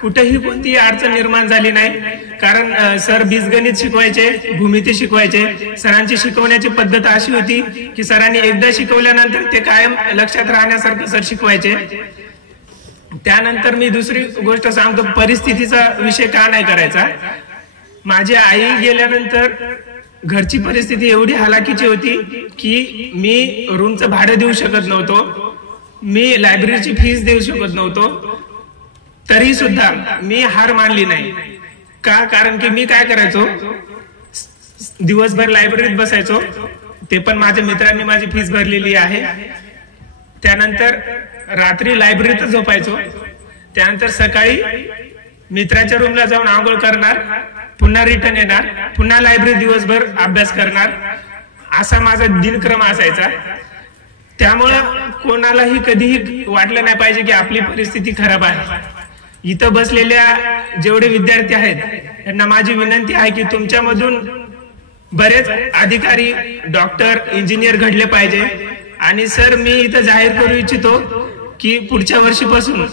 कुठेही कोणतीही अडचण निर्माण झाली नाही. कारण सर बीजगणित शिकवायचे, भूमिती शिकवायचे. सरांची शिकवण्याची पद्धत अशी होती की सरांनी एकदा शिकवल्यानंतर ते कायम लक्षात राहण्यासारखं सर शिकवायचे. त्यानंतर मी दुसरी गोष्ट सांगतो, परिस्थितीचा विषय का नाही करायचा. माझी आई गेल्यानंतर घरची परिस्थिती एवढी हालाकीची होती की मी रूमचं भाडं देऊ शकत नव्हतो, मी लायब्ररीची फीस देऊ शकत नव्हतो. तरी सुद्धा मी हार मानली नाही. का? कारण की मी काय करायचो, दिवसभर लायब्ररीत बसायचो, ते पण माझ्या मित्रांनी माझी फीस भरलेली आहे. त्यानंतर रात्री लायब्ररीतच झोपायचो. त्यानंतर सकाळी मित्राच्या रूमला जाऊन आंघोळ करणार, पुन्हा रिटर्न येणार, पुन्हा लायब्ररी दिवसभर अभ्यास करणार, असा माझा दिनक्रम असायचा. त्यामुळं कोणालाही कधीही वाटलं नाही पाहिजे की आपली परिस्थिती खराब आहे. इथं बसलेल्या जेवढे विद्यार्थी आहेत त्यांना माझी विनंती आहे की तुमच्यामधून बरेच अधिकारी, डॉक्टर, इंजिनियर घडले पाहिजे. आणि सर, मी इथं जाहीर करू इच्छितो की पुढच्या वर्षीपासून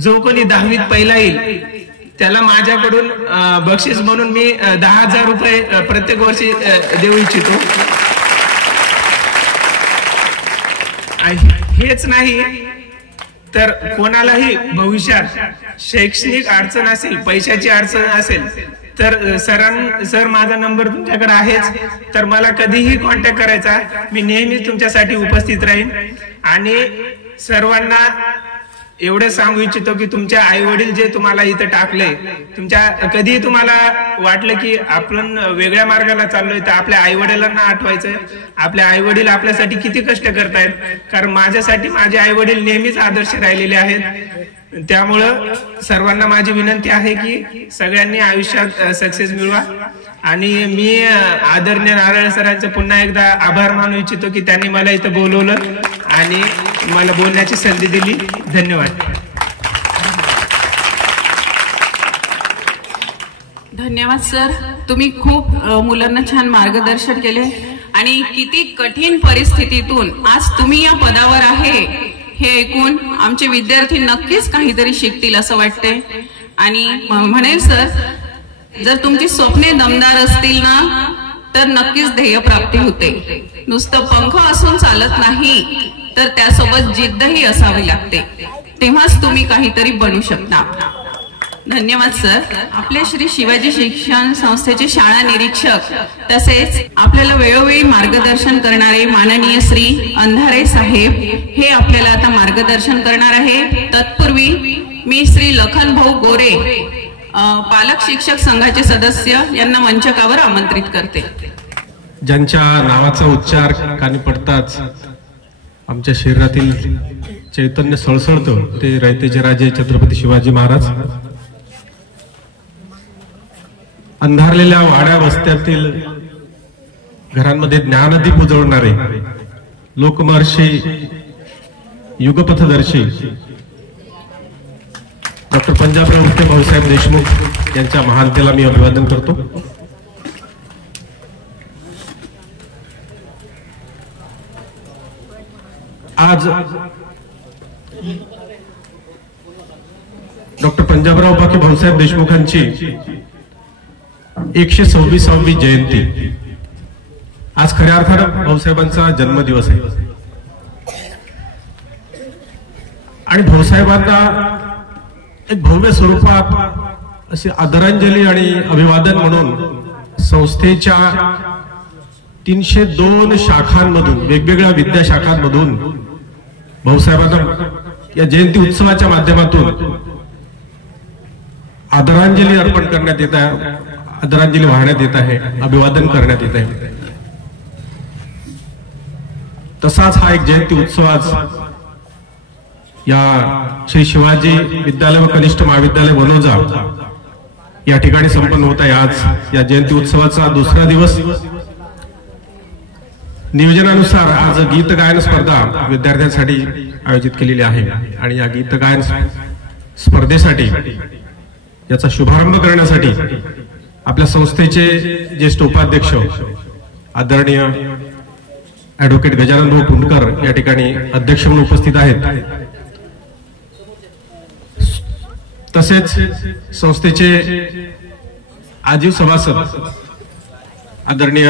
जो कोणी 10वीत पहिला येईल त्याला माझ्याकडून बक्षीस म्हणून मी 10,000 रुपये प्रत्येक वर्षी देऊ इच्छितो. हेच नाही तर कोणालाही भविष्यात शैक्षणिक अडचण असेल, पैशाची अडचण असेल तर सर माझा नंबर तुमच्याकडे आहेच, तर मला कधीही कॉन्टॅक्ट करायचा. मी नेहमीच तुमच्यासाठी उपस्थित राहीन. आणि सर्वांना एवढं सांगू इच्छितो की तुमच्या आई वडील जे तुम्हाला इथं टाकले, कधीही तुम्हाला वाटलं की आपण वेगळ्या मार्गाला चाललोय तर आपल्या आई वडिलांना आठवायचं. आपल्या आई वडील आपल्यासाठी किती कष्ट करतायत, कारण माझ्यासाठी माझे आई वडील नेहमीच आदर्श राहिलेले आहेत. त्यामुळं सर्वांना माझी विनंती आहे की सगळ्यांनी आयुष्यात सक्सेस मिळवा. आणि मी आदरणीय नारळ सरांचे पुन्हा एकदा आभार मानू इच्छितो की त्यांनी मला इथं बोलवलं आणि मला बोलण्याची संधी दिली. धन्यवाद. धन्यवाद सर, तुम्ही खूप मुलांना छान मार्गदर्शन केले आणि किती कठीण परिस्थितीतून आज तुम्ही या पदावर आहे हे ऐकून आमचे विद्यार्थी नक्कीच काहीतरी शिकतील असं वाटते. आणि म्हणेल सर, जर तुमची स्वप्ने दमदार असतील ना तर नक्कीच ध्येय प्राप्ती होते. नुसतं पंख असून चालत नाही तर त्यासोबत जिद्दही असावी लागते, तेव्हाच तुम्ही काहीतरी बनू शकता. धन्यवाद सर. आपले श्री शिवाजी शिक्षण संस्थेचे शाळा निरीक्षक तसेच आपल्याला वेळोवेळी मार्गदर्शन करणारे माननीय श्री अंधारे साहेब हे आपल्याला आता मार्गदर्शन करणार आहे. तत्पूर्वी मी श्री लखन भाऊ गोरे, पालक शिक्षक संघाचे सदस्य यांना मंचकावर आमंत्रित करते. ज्यांच्या नावाचा उच्चार कानी पडताच आमच्या शरीरातील चैतन्य सळसळतं ते रयतेचे राजे छत्रपती शिवाजी महाराज. अंधारलेल्या वाड्या वस्त्यातील घरांमध्ये ज्ञानदीप उजळणारे लोकमहर्षी, युगपथदर्शी डॉक्टर पंजाबराव भाऊसाहेब देशमुख यांच्या महानतेला मी अभिवादन करतो. आज डॉक्टर पंजाबराव भाऊसाहेब देशमुखांची 126वी जयंती. आज खऱ्या अर्थानं भाऊसाहेबांचा जन्मदिवस आहे आणि भाऊसाहेबांना एक भव्य स्वरूपात अशी आदरांजली आणि अभिवादन म्हणून संस्थेच्या 302 शाखांमधून, वेगवेगळ्या विद्याशाखांमधून भाऊसाहेबांना या जयंती उत्सवाच्या माध्यमातून आदरांजली अर्पण करण्यात येत आहे, आदरांजली वाहण्यात येत आहे, अभिवादन करण्यात येत आहे. तसाच हा एक जयंती उत्सव आज या श्री शिवाजी विद्यालय व कनिष्ठ महाविद्यालय वनोजा या ठिकाणी संपन्न होत आहे. आज या जयंती उत्सवाचा दुसरा दिवस. नियोजनानुसार आज गीत गायन स्पर्धा विद्यार्थ्यांसाठी आयोजित केलेली आहे आणि या गीत गायन स्पर्धेसाठी याचा शुभारंभ करण्यासाठी आपल्या संस्थेचे ज्येष्ठ उपाध्यक्ष आदरणीय ऍडव्होकेट गजानन भाऊ पुणकर या ठिकाणी अध्यक्ष म्हणून उपस्थित आहेत. तसेच संस्थेचे आजीव सभासद आदरणीय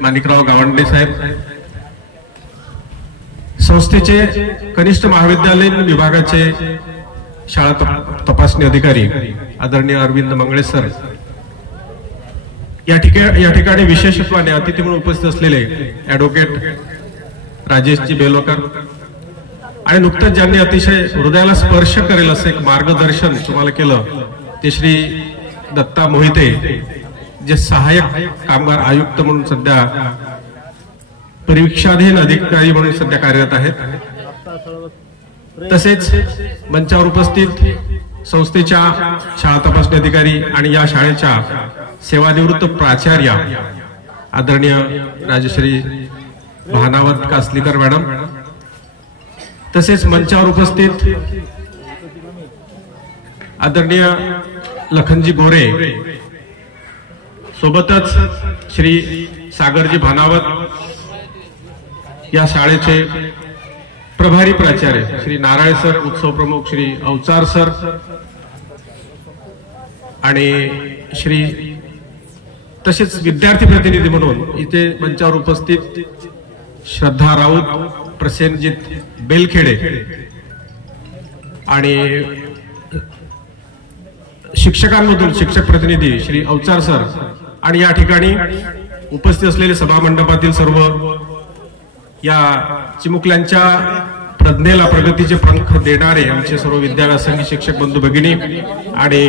माणिकराव गावंडे साहेब, संस्थेचे कनिष्ठ महाविद्यालयीन विभागाचे शाळा तपासणी अधिकारी आदरणीय अरविंद मंगळे सर, या ठिकाणी विशेषत्वाने अतिथी म्हणून उपस्थित असलेले ऍडव्होकेट राजेशजी बेलोकर आणि नुकतंच ज्यांनी अतिशय हृदयाला स्पर्श करेल असं एक मार्गदर्शन तुम्हाला केलं ते श्री दत्ता मोहिते जे सहाय्यक कामगार आयुक्त म्हणून सध्या परीक्षाधीन अधिकारी म्हणून सध्या कार्यरत आहेत, तसेच मंचावर उपस्थित संस्थेच्या शाळा तपासणी अधिकारी आणि या शाळेच्या सेवानिवृत्त प्राचार्य आदरणीय राजश्री भानावत कासलीकर मॅडम, तसेच मंचावर उपस्थित आदरणीय लखनजी गोरे, सोबतच श्री सागरजी भानावत या शाळेचे प्रभारी प्राचार्य श्री नारायण सर, उत्सव प्रमुख श्री अवचार सर आणि श्री, तसेच विद्यार्थी प्रतिनिधी म्हणून इथे मंचावर उपस्थित श्रद्धा राऊत, प्रसेनजित बेलखेडे आणि शिक्षकांमधून शिक्षक प्रतिनिधी श्री अवचार सर आणि या ठिकाणी उपस्थित असलेले सभा मंडपातील सर्व या चिमुकल्यांच्या प्रज्ञेला प्रगतीचे पंख देणारे आमचे सर्व विद्याव्यासंगी शिक्षक बंधू भगिनी आणि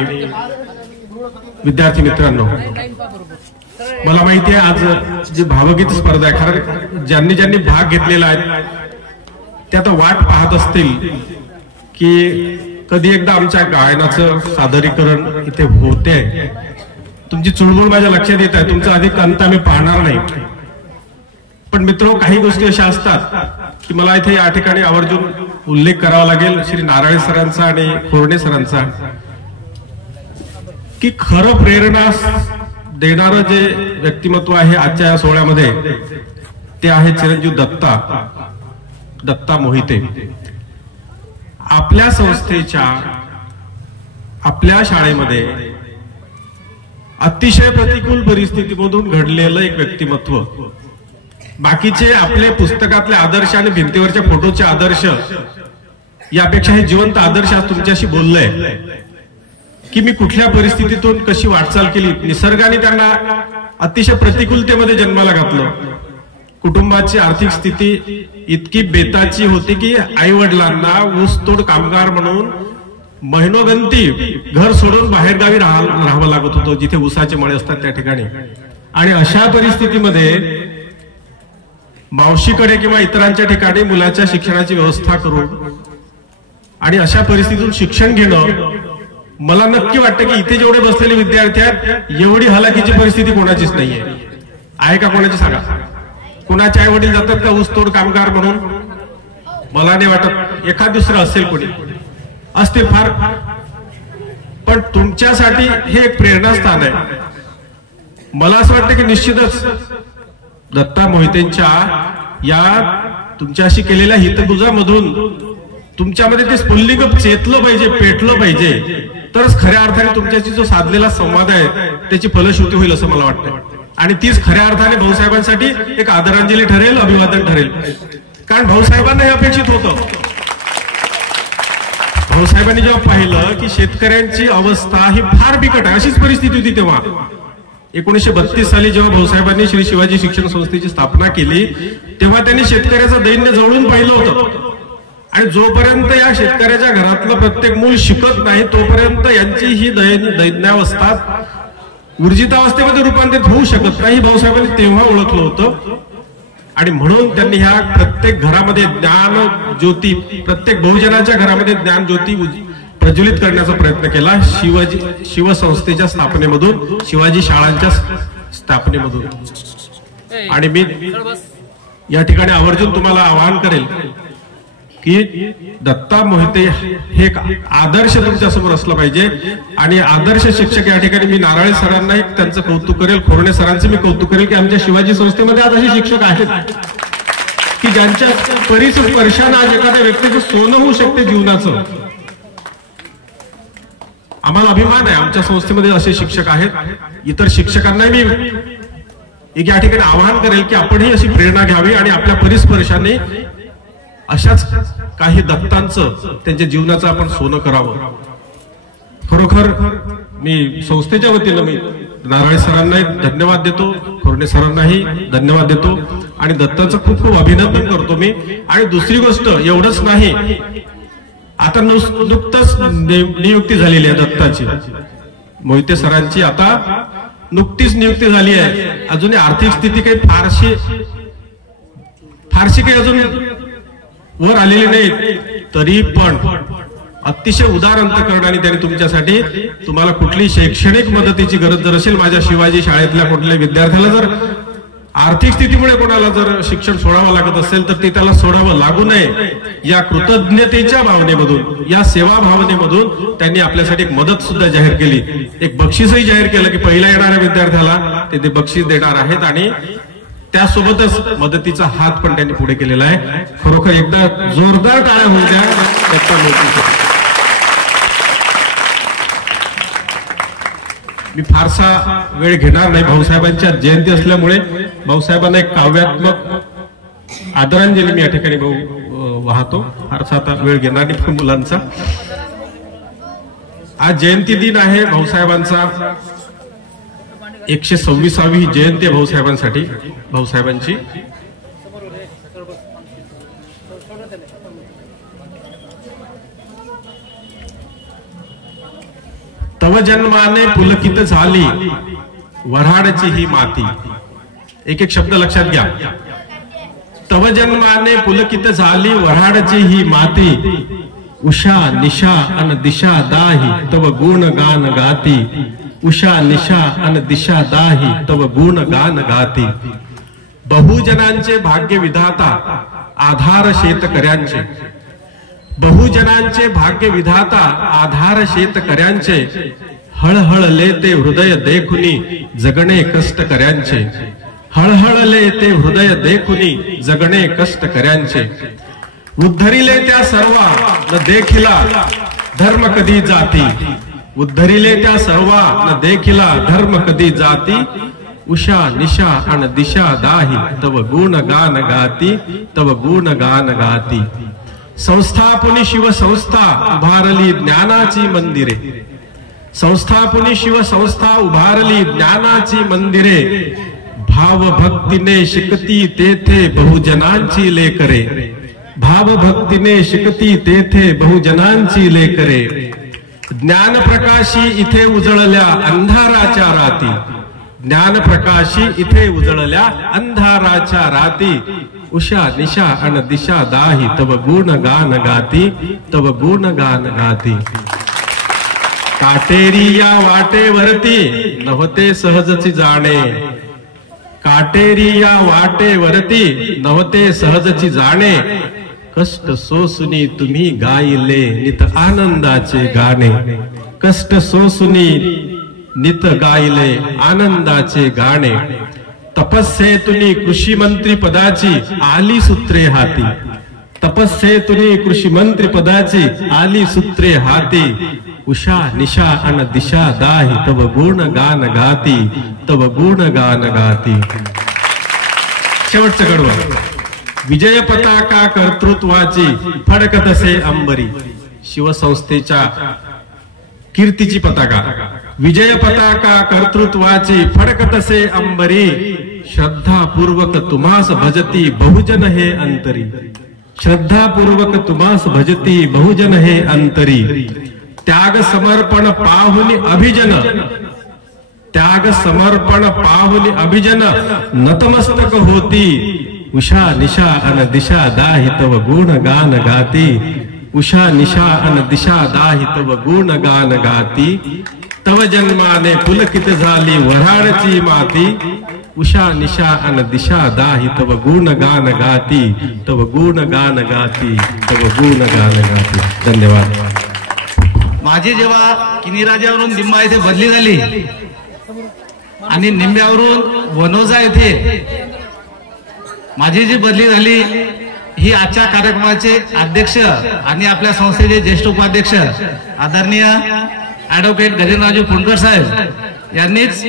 विद्यार्थी मित्रांनो, मला माहिती आहे आज जी भावगीत स्पर्धा आहे, खरं ज्यांनी ज्यांनी भाग घेतलेला आहे ते आता वाट पाहत असतील की कधी एकदा आमच्या गायनाचं सादरीकरण इथे होते. तुमची चुळबुळ माझ्या लक्षात येत आहे, तुमचा अधिक अंत आम्ही पाहणार नाही. पण मित्रो, काही गोष्टी अशा असतात की मला इथे या ठिकाणी आवर्जून उल्लेख करावा लागेल श्री नारायण सरांचा आणि खोरणे सरांचा, की खरं प्रेरणा देणारं जे व्यक्तिमत्व आहे आजच्या या सोहळ्यामध्ये ते आहे चिरंजीव दत्ता मोहिते. आपल्या संस्थेच्या आपल्या शाळेमध्ये अतिशय प्रतिकूल परिस्थितीमधून घडलेलं एक व्यक्तिमत्व. बाकीचे आपले पुस्तकातले आदर्श आणि भिंतीवरच्या फोटोचे आदर्श यापेक्षा हे जिवंत आदर्श आज तुमच्याशी बोललंय की मी कुठल्या परिस्थितीतून कशी वाटचाल केली. निसर्गाने त्यांना अतिशय प्रतिकूलतेमध्ये जन्माला घातलं. कुटुंबाची आर्थिक स्थिती इतकी बेताची होती की आई वडिलांना ऊसतोड कामगार म्हणून महिनोगंती घर सोडून बाहेरगावी राहावं लागत होतं, जिथे ऊसाचे मळे असतात त्या ठिकाणी. आणि अशा परिस्थितीमध्ये मावशीकडे किंवा इतरांच्या ठिकाणी मुलाच्या शिक्षणाची व्यवस्था करून आणि अशा परिस्थितीतून शिक्षण घेणं, मला नक्की वाटतं की इथे जेवढे बसलेले विद्यार्थी आहेत एवढी हलाखीची परिस्थिती कोणाचीच नाहीये. आहे का कोणाची? सांगा. कोणाचे आई वडील जातात का ऊसतोड कामगार म्हणून? मला नाही वाटत. एखाद दुसरं असेल, कोणी असतील फार, पण तुमच्यासाठी हे एक प्रेरणास्थान आहे. मला असं वाटतं की निश्चितच दत्ता मोहितेंच्या या तुमच्याशी केलेल्या हितगुजामधून तुमच्यामध्ये ते स्फुल्लिंग चेतलं पाहिजे, पेटलं पाहिजे, तरच खऱ्या अर्थाने तुमच्याशी जो साधलेला संवाद आहे त्याची फलश्रुती होईल असं मला वाटतं. आणि तीच खऱ्या अर्थाने भाऊसाहेबांसाठी एक आदरांजली ठरेल, अभिवादन ठरेल. कारण भाऊसाहेबांना हे अपेक्षित होतं. भाऊसाहेबांनी जेव्हा पाहिलं की शेतकऱ्यांची अवस्था ही फार बिकट आहे, अशीच परिस्थिती होती तेव्हा 1932 साली जेव्हा भाऊसाहेबांनी श्री शिवाजी शिक्षण संस्थेची स्थापना केली, तेव्हा त्यांनी शेतकऱ्याचं दैन्य जवळून पाहिलं होतं. आणि जोपर्यंत या शेतकऱ्याच्या घरातलं प्रत्येक मूल शिकत नाही तोपर्यंत यांची ही दैन्यावस्था ऊर्जितावस्थेमध्ये रूपांतरित होऊ शकत नाही, भाऊसाहेबांनी तेव्हा ओळखलं होतं. आणि म्हणून त्यांनी ह्या प्रत्येक घरामध्ये ज्ञान ज्योती, प्रत्येक बहुजनाच्या घरामध्ये ज्ञान ज्योती प्रज्वलित करण्याचा प्रयत्न केला. शिवसंस्थेच्या स्थापनेमधून, शिवाजी शाळांच्या स्थापनेमधून. आणि मी या ठिकाणी आवर्जून तुम्हाला आवाहन करेल की दत्ता मोहिते हे एक आदर्श तुमच्यासमोर असलं पाहिजे. आणि आदर्श शिक्षक या ठिकाणी मी नारायण सरांनाही त्यांचं कौतुक करेल, खोरणे सरांचं मी कौतुक करेल की आमच्या शिवाजी संस्थेमध्ये आज असे शिक्षक आहेत की ज्यांच्या परिस्पर्शाने आज एखाद्या व्यक्तीचं सोनं होऊ शकते जीवनाचं. आम्हाला अभिमान आहे आमच्या संस्थेमध्ये असे शिक्षक आहेत. इतर शिक्षकांनाही मी एक या ठिकाणी आवाहन करेल की आपणही अशी प्रेरणा घ्यावी आणि आपल्या परिस्पर्शाने अशाच काही दत्तांचं, त्यांच्या जीवनाचं आपण सोनं करावं. खरोखर मी संस्थेच्या वतीनं मी नारायण सरांनाही धन्यवाद देतो, खोरणे सरांनाही धन्यवाद देतो आणि दत्तांचं खूप खूप अभिनंदन करतो मी. आणि दुसरी गोष्ट एवढंच नाही, आता नुकतंच नियुक्ती झालेली आहे दत्ताची. मोहिते सरांची आता नुकतीच नियुक्ती झाली आहे. अजूनही आर्थिक स्थिती काही फारशी काही अजून वर आलेली नाही, तरी पण अतिशय उदार अंतःकरणाने त्यांनी तुमच्यासाठी, तुम्हाला कुठली शैक्षणिक मदतीची गरज जर असेल, माझ्या शिवाजी शाळेतल्या कुठल्या विद्यार्थ्याला जर आर्थिक स्थितीमुळे कोणाला जर शिक्षण सोडावं लागत असेल तर ते त्याला सोडावं लागू नये, या कृतज्ञतेच्या भावनेमधून, या सेवा भावनेमधून त्यांनी आपल्यासाठी एक मदत सुद्धा जाहीर केली. एक बक्षीसही जाहीर केलं की पहिल्या येणाऱ्या विद्यार्थ्याला ते बक्षीस देणार आहेत आणि त्यासोबतच मदतीचा हात पण त्यांनी पुढे केलेला आहे. खरोखर एकदा जोरदार टाळ्या होऊ द्या. मी फारसा वेळ घेणार नाही. भाऊसाहेबांच्या जयंती असल्यामुळे भाऊसाहेबांना एक काव्यात्मक आदरांजली मी या ठिकाणी वाहतो. फारसा आता वेळ घेणार नाही मुलांचा. आज जयंती दिन आहे भाऊसाहेबांचा, 126वी जयंती आहे भाऊसाहेबांसाठी, भाऊसाहेबांची. तव जन्माने पुलकित झाली वऱ्हाडची ही माती. एक एक शब्द लक्षात घ्या. तव जन्माने पुलकित झाली वऱ्हाडची ही माती, उषा निशा अन दिशा दाही तव गुण गान गाती. उषा निशा अन दिशा दाही तव गुण गान गाती. बहुजनांचे भाग्य विधाता आधार शेतकऱ्यांचे. बहुजनांचे भाग्य विधाता आधार शेतकऱ्यांचे. हळहळले ते हृदय देखुनी जगणे कष्टकऱ्यांचे. हळहळले ते हृदय देखुनी जगणे कष्टकऱ्यांचे. उद्धरिले त्या सर्वा न देखिला धर्म कधी जाती. उद्धरिले त्या सर्वा न देखिला धर्म कधी जाती. उषा निशा अन दिशा दाही तव गुण गान गाती. तव गुण गान गाती. संस्थापुनी शिवसंस्था उभारली ज्ञानाची मंदिरे. संस्थापुनी शिवसंस्था उभारली ज्ञानाची मंदिरे. भाव भक्तीने शिकती तेथे बहुजनांची लेकरे. भाव भक्तीने शिकती तेथे बहुजनांची लेकरे. ज्ञान प्रकाशी इथे उजळल्या अंधाराच्या राती. ज्ञान प्रकाशी इथे उजळल्या अंधाराच्या राती. उषा निशा अन दिशा दाही तव गुण गान गाती. तव गुण गान गाती. काटेरी या वाटेवरती नव्हते सहजची जाणे. काटेरी या वाटेवरती नव्हते सहजची जाणे. कष्ट सोसुनी तुम्ही गायले नित आनंदाचे गाणे. कष्ट सोसुनी नित गायले आनंदाचे गाणे. तपस्येतुनी कृषी मंत्री पदाची आली सूत्रे हाती. तपस्येतुनी कृषी मंत्री पदाची आली सूत्रे हाती. उषा निशा अन दिशा दाही तव गुण गान गाती. तव गुण गान गाती. शेवटचं कडवं. विजय पताका कर्तृत्वाची फडकतसे अंबरी. शिवसंस्थेच्या कीर्तीची पताका, विजय पताका कर्तृत्वाची फडकतसे अंबरी. श्रद्धापूर्वक तुम्हास भजती बहुजन हे अंतरी. श्रद्धापूर्वक तुम्हास भजती बहुजन हे अंतरी. त्याग समर्पण पाहुनी अभिजन. त्याग समर्पण पाहुनी अभिजन नतमस्तक होती. उषा निशा अन दिशा दाही तव गुण गान गाती. उषा निशा अन दिशा दाही तव गुण गान गाती. तव जन्माने पुलकित झाली वऱ्हाडची माती. उषा निशा अन दिशा दाही तव गुण गान गाती. तव गुण गान गाती. तव गुण गान गाती. धन्यवाद. माझी जेव्हा किनीराजावरून निंबा येथे बदली झाली आणि निंब्यावरून वनोजा येथे माझी जी बदली झाली, ही आजच्या कार्यक्रमाचे अध्यक्ष आणि आपल्या संस्थेचे ज्येष्ठ उपाध्यक्ष आदरणीय ऍडव्होकेट गजेंद्रराजे पुणकर साहेब यांनीच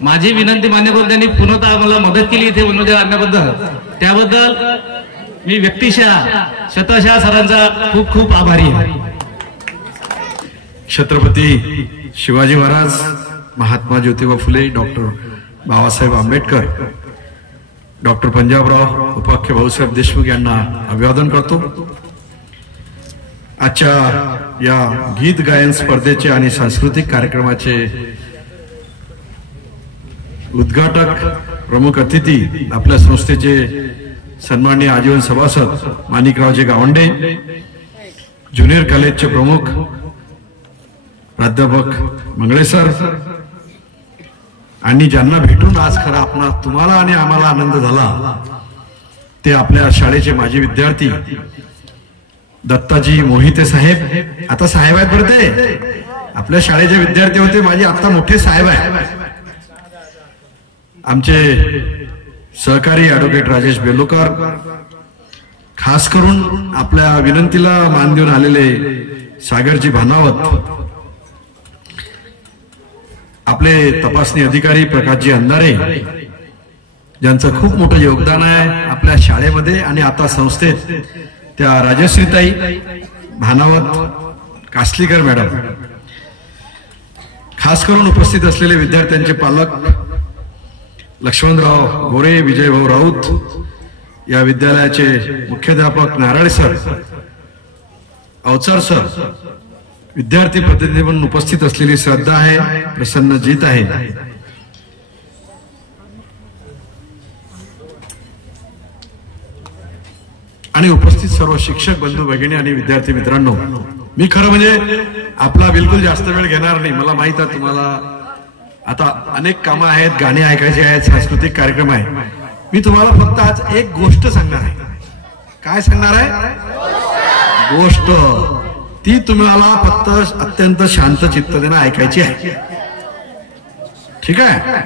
माझी विनंती मान्य करून त्यांनी पूर्णतः मला मदत केली इथे वनोजा आणण्याबद्दल. त्याबद्दल मी व्यक्तिशः शतशः सरांचा खूप खूप आभारी आहे. छत्रपती शिवाजी महाराज, महात्मा ज्योतिबा फुले, डॉक्टर बाबासाहेब आंबेडकर, डॉक्टर पंजाबराव उपाख्य भाऊसाहेब देशमुख यांना अभिवादन करतो. आजच्या या गीत गायन स्पर्धेचे आणि सांस्कृतिक कार्यक्रमाचे उद्घाटक प्रमुख अतिथी आपल्या संस्थेचे सन्माननीय आजीवन सभासद माणिकरावजी गावंडे, ज्युनियर कॉलेजचे प्रमुख प्राध्यापक मंगळे सर, आणि ज्यांना भेटून आज खरा तुम्हाला आणि आम्हाला आनंद झाला ते आपल्या शाळेचे माजी विद्यार्थी दत्ताजी मोहिते साहेब. आता साहेब आहेत बरं, ते आपल्या शाळेचे विद्यार्थी होते, माझे आता मोठे साहेब आहेत. आमचे सहकारी ऍडव्होकेट राजेश बेलोकर, खास करून आपल्या विनंतीला मान देऊन आलेले सागरजी भानावत, आपले तपासणी अधिकारी प्रकाशजी अंधारे, ज्यांचं खूप मोठं योगदान आहे आपल्या शाळेमध्ये आणि आता संस्थेत, त्या राजश्रीताई भानावत कासलीकर मॅडम, खास करून उपस्थित असलेले विद्यार्थ्यांचे पालक लक्ष्मणराव गोरे, विजयभाऊ राऊत, या विद्यालयाचे मुख्याध्यापक नारायण सर, अवचार सर, विद्यार्थी प्रतिनिधी म्हणून उपस्थित असलेली श्रद्धा आहे, प्रसन्नजीत आहे, आणि उपस्थित सर्व शिक्षक बंधू भगिनी आणि विद्यार्थी मित्रांनो, मी खरं म्हणजे आपला बिलकुल जास्त वेळ घेणार नाही. मला माहित आहे तुम्हाला आता अनेक कामं आहेत, गाणी ऐकायची आहेत, सांस्कृतिक कार्यक्रम आहे. मी तुम्हाला फक्त आज एक गोष्ट सांगणार आहे. काय सांगणार आहे? गोष्ट. ती तुम्हाला फक्त अत्यंत शांत चित्तेने ऐकायची आहे. ठीक आहे?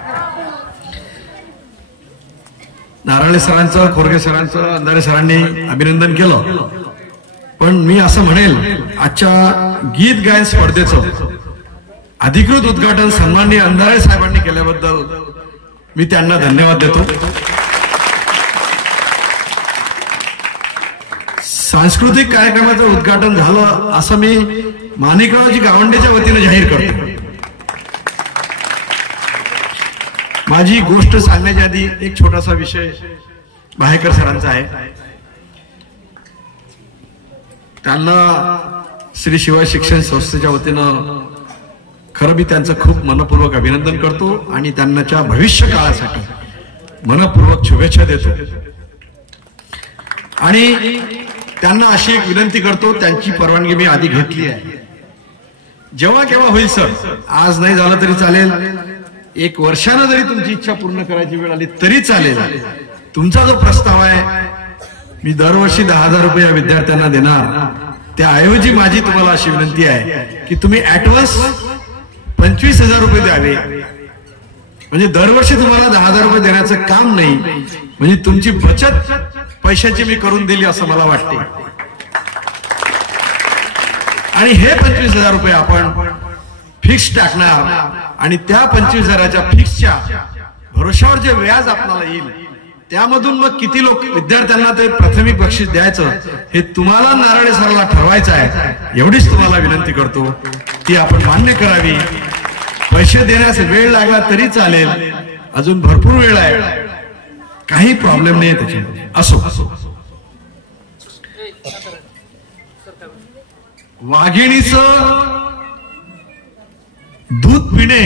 नारायण सरांचं, खोरगे सरांचं, अंधारे सरांनी अभिनंदन केलं, पण मी असं म्हणेल आजच्या गीत गायन स्पर्धेचं अधिकृत उद्घाटन सन्माननीय अंधारे साहेबांनी केल्याबद्दल मी त्यांना धन्यवाद देतो. सांस्कृतिक कार्यक्रमाचं उद्घाटन झालं असं मी माणिकरावजी गावंडेच्या वतीने जाहीर करतो. माझी गोष्ट सांगण्याच्या आधी एक छोटासा विषय भायकर सरांचा आहे. त्यांना श्री शिवाय शिक्षण संस्थेच्या वतीनं खरं मी त्यांचं खूप मनपूर्वक अभिनंदन करतो आणि त्यांच्या भविष्य काळासाठी मनपूर्वक शुभेच्छा देतो. आणि त्यांना अशी एक विनंती करतो, त्यांची परवानगी मी आधी घेतली आहे. जेव्हा केव्हा होईल सर, आज नाही झालं तरी चालेल, एक वर्षानं जरी तुमची इच्छा पूर्ण करायची वेळ आली तरी चालेल. तुमचा जो प्रस्ताव आहे मी दरवर्षी 10,000 रुपये या विद्यार्थ्यांना देणार, त्याऐवजी माझी तुम्हाला अशी विनंती आहे की तुम्ही ऍडव्हान्स 25,000 रुपये द्यावे. म्हणजे दरवर्षी तुम्हाला 10,000 रुपये देण्याचं काम नाही, म्हणजे तुमची बचत पैशाची मी करून दिली असं मला वाटते. आणि हे 25,000 रुपये आपण फिक्स टाकणार आणि त्या 25,000च्या फिक्सच्या भरोशावर जे व्याज आपल्याला येईल त्यामधून मग किती लोक विद्यार्थ्यांना ते प्राथमिक बक्षीस द्यायचं हे तुम्हाला नारायण सरला ठरवायचं आहे. एवढीच तुम्हाला विनंती करतो, ती आपण मान्य करावी. पैसे देण्यास वेळ लागला तरी चालेल, अजून भरपूर वेळ आहे, काही प्रॉब्लेम नाही त्याच्यामध्ये. असो, वाघिणीचं दूध पिणे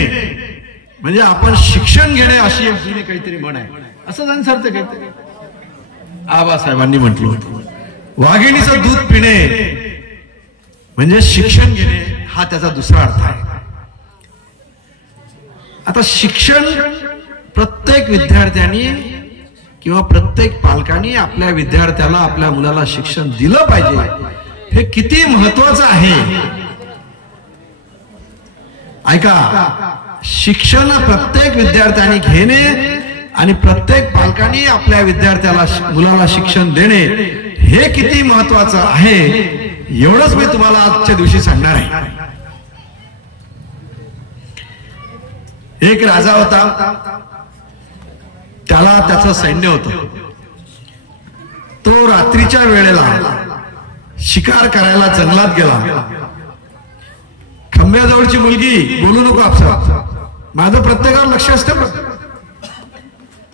म्हणजे आपण शिक्षण घेणे अशी एक काहीतरी म्हण आहे, असं जाण सरते काहीतरी आबासाहेबांनी म्हटलं होतं. वाघिणीचं दूध पिणे म्हणजे शिक्षण घेणे हा त्याचा दुसरा अर्थ आहे. आता शिक्षण प्रत्येक विद्यार्थ्यांनी किंवा प्रत्येक पालकांनी आपल्या विद्यार्थ्याला, आपल्या मुलाला शिक्षण दिलं पाहिजे. हे किती महत्वाचं आहे ऐका. शिक्षण प्रत्येक विद्यार्थ्यांनी घेणे आणि प्रत्येक पालकांनी आपल्या विद्यार्थ्याला, मुलाला शिक्षण देणे हे किती महत्वाचं आहे एवढंच मी तुम्हाला आजच्या दिवशी सांगणार आहे. एक राजा होता, त्याला त्याचं सैन्य होतं. तो रात्रीच्या वेळेला शिकार करायला जंगलात गेला. खंब्याजवळची मुलगी, बोलू नको आपसा, माझं प्रत्येकावर लक्ष असतं.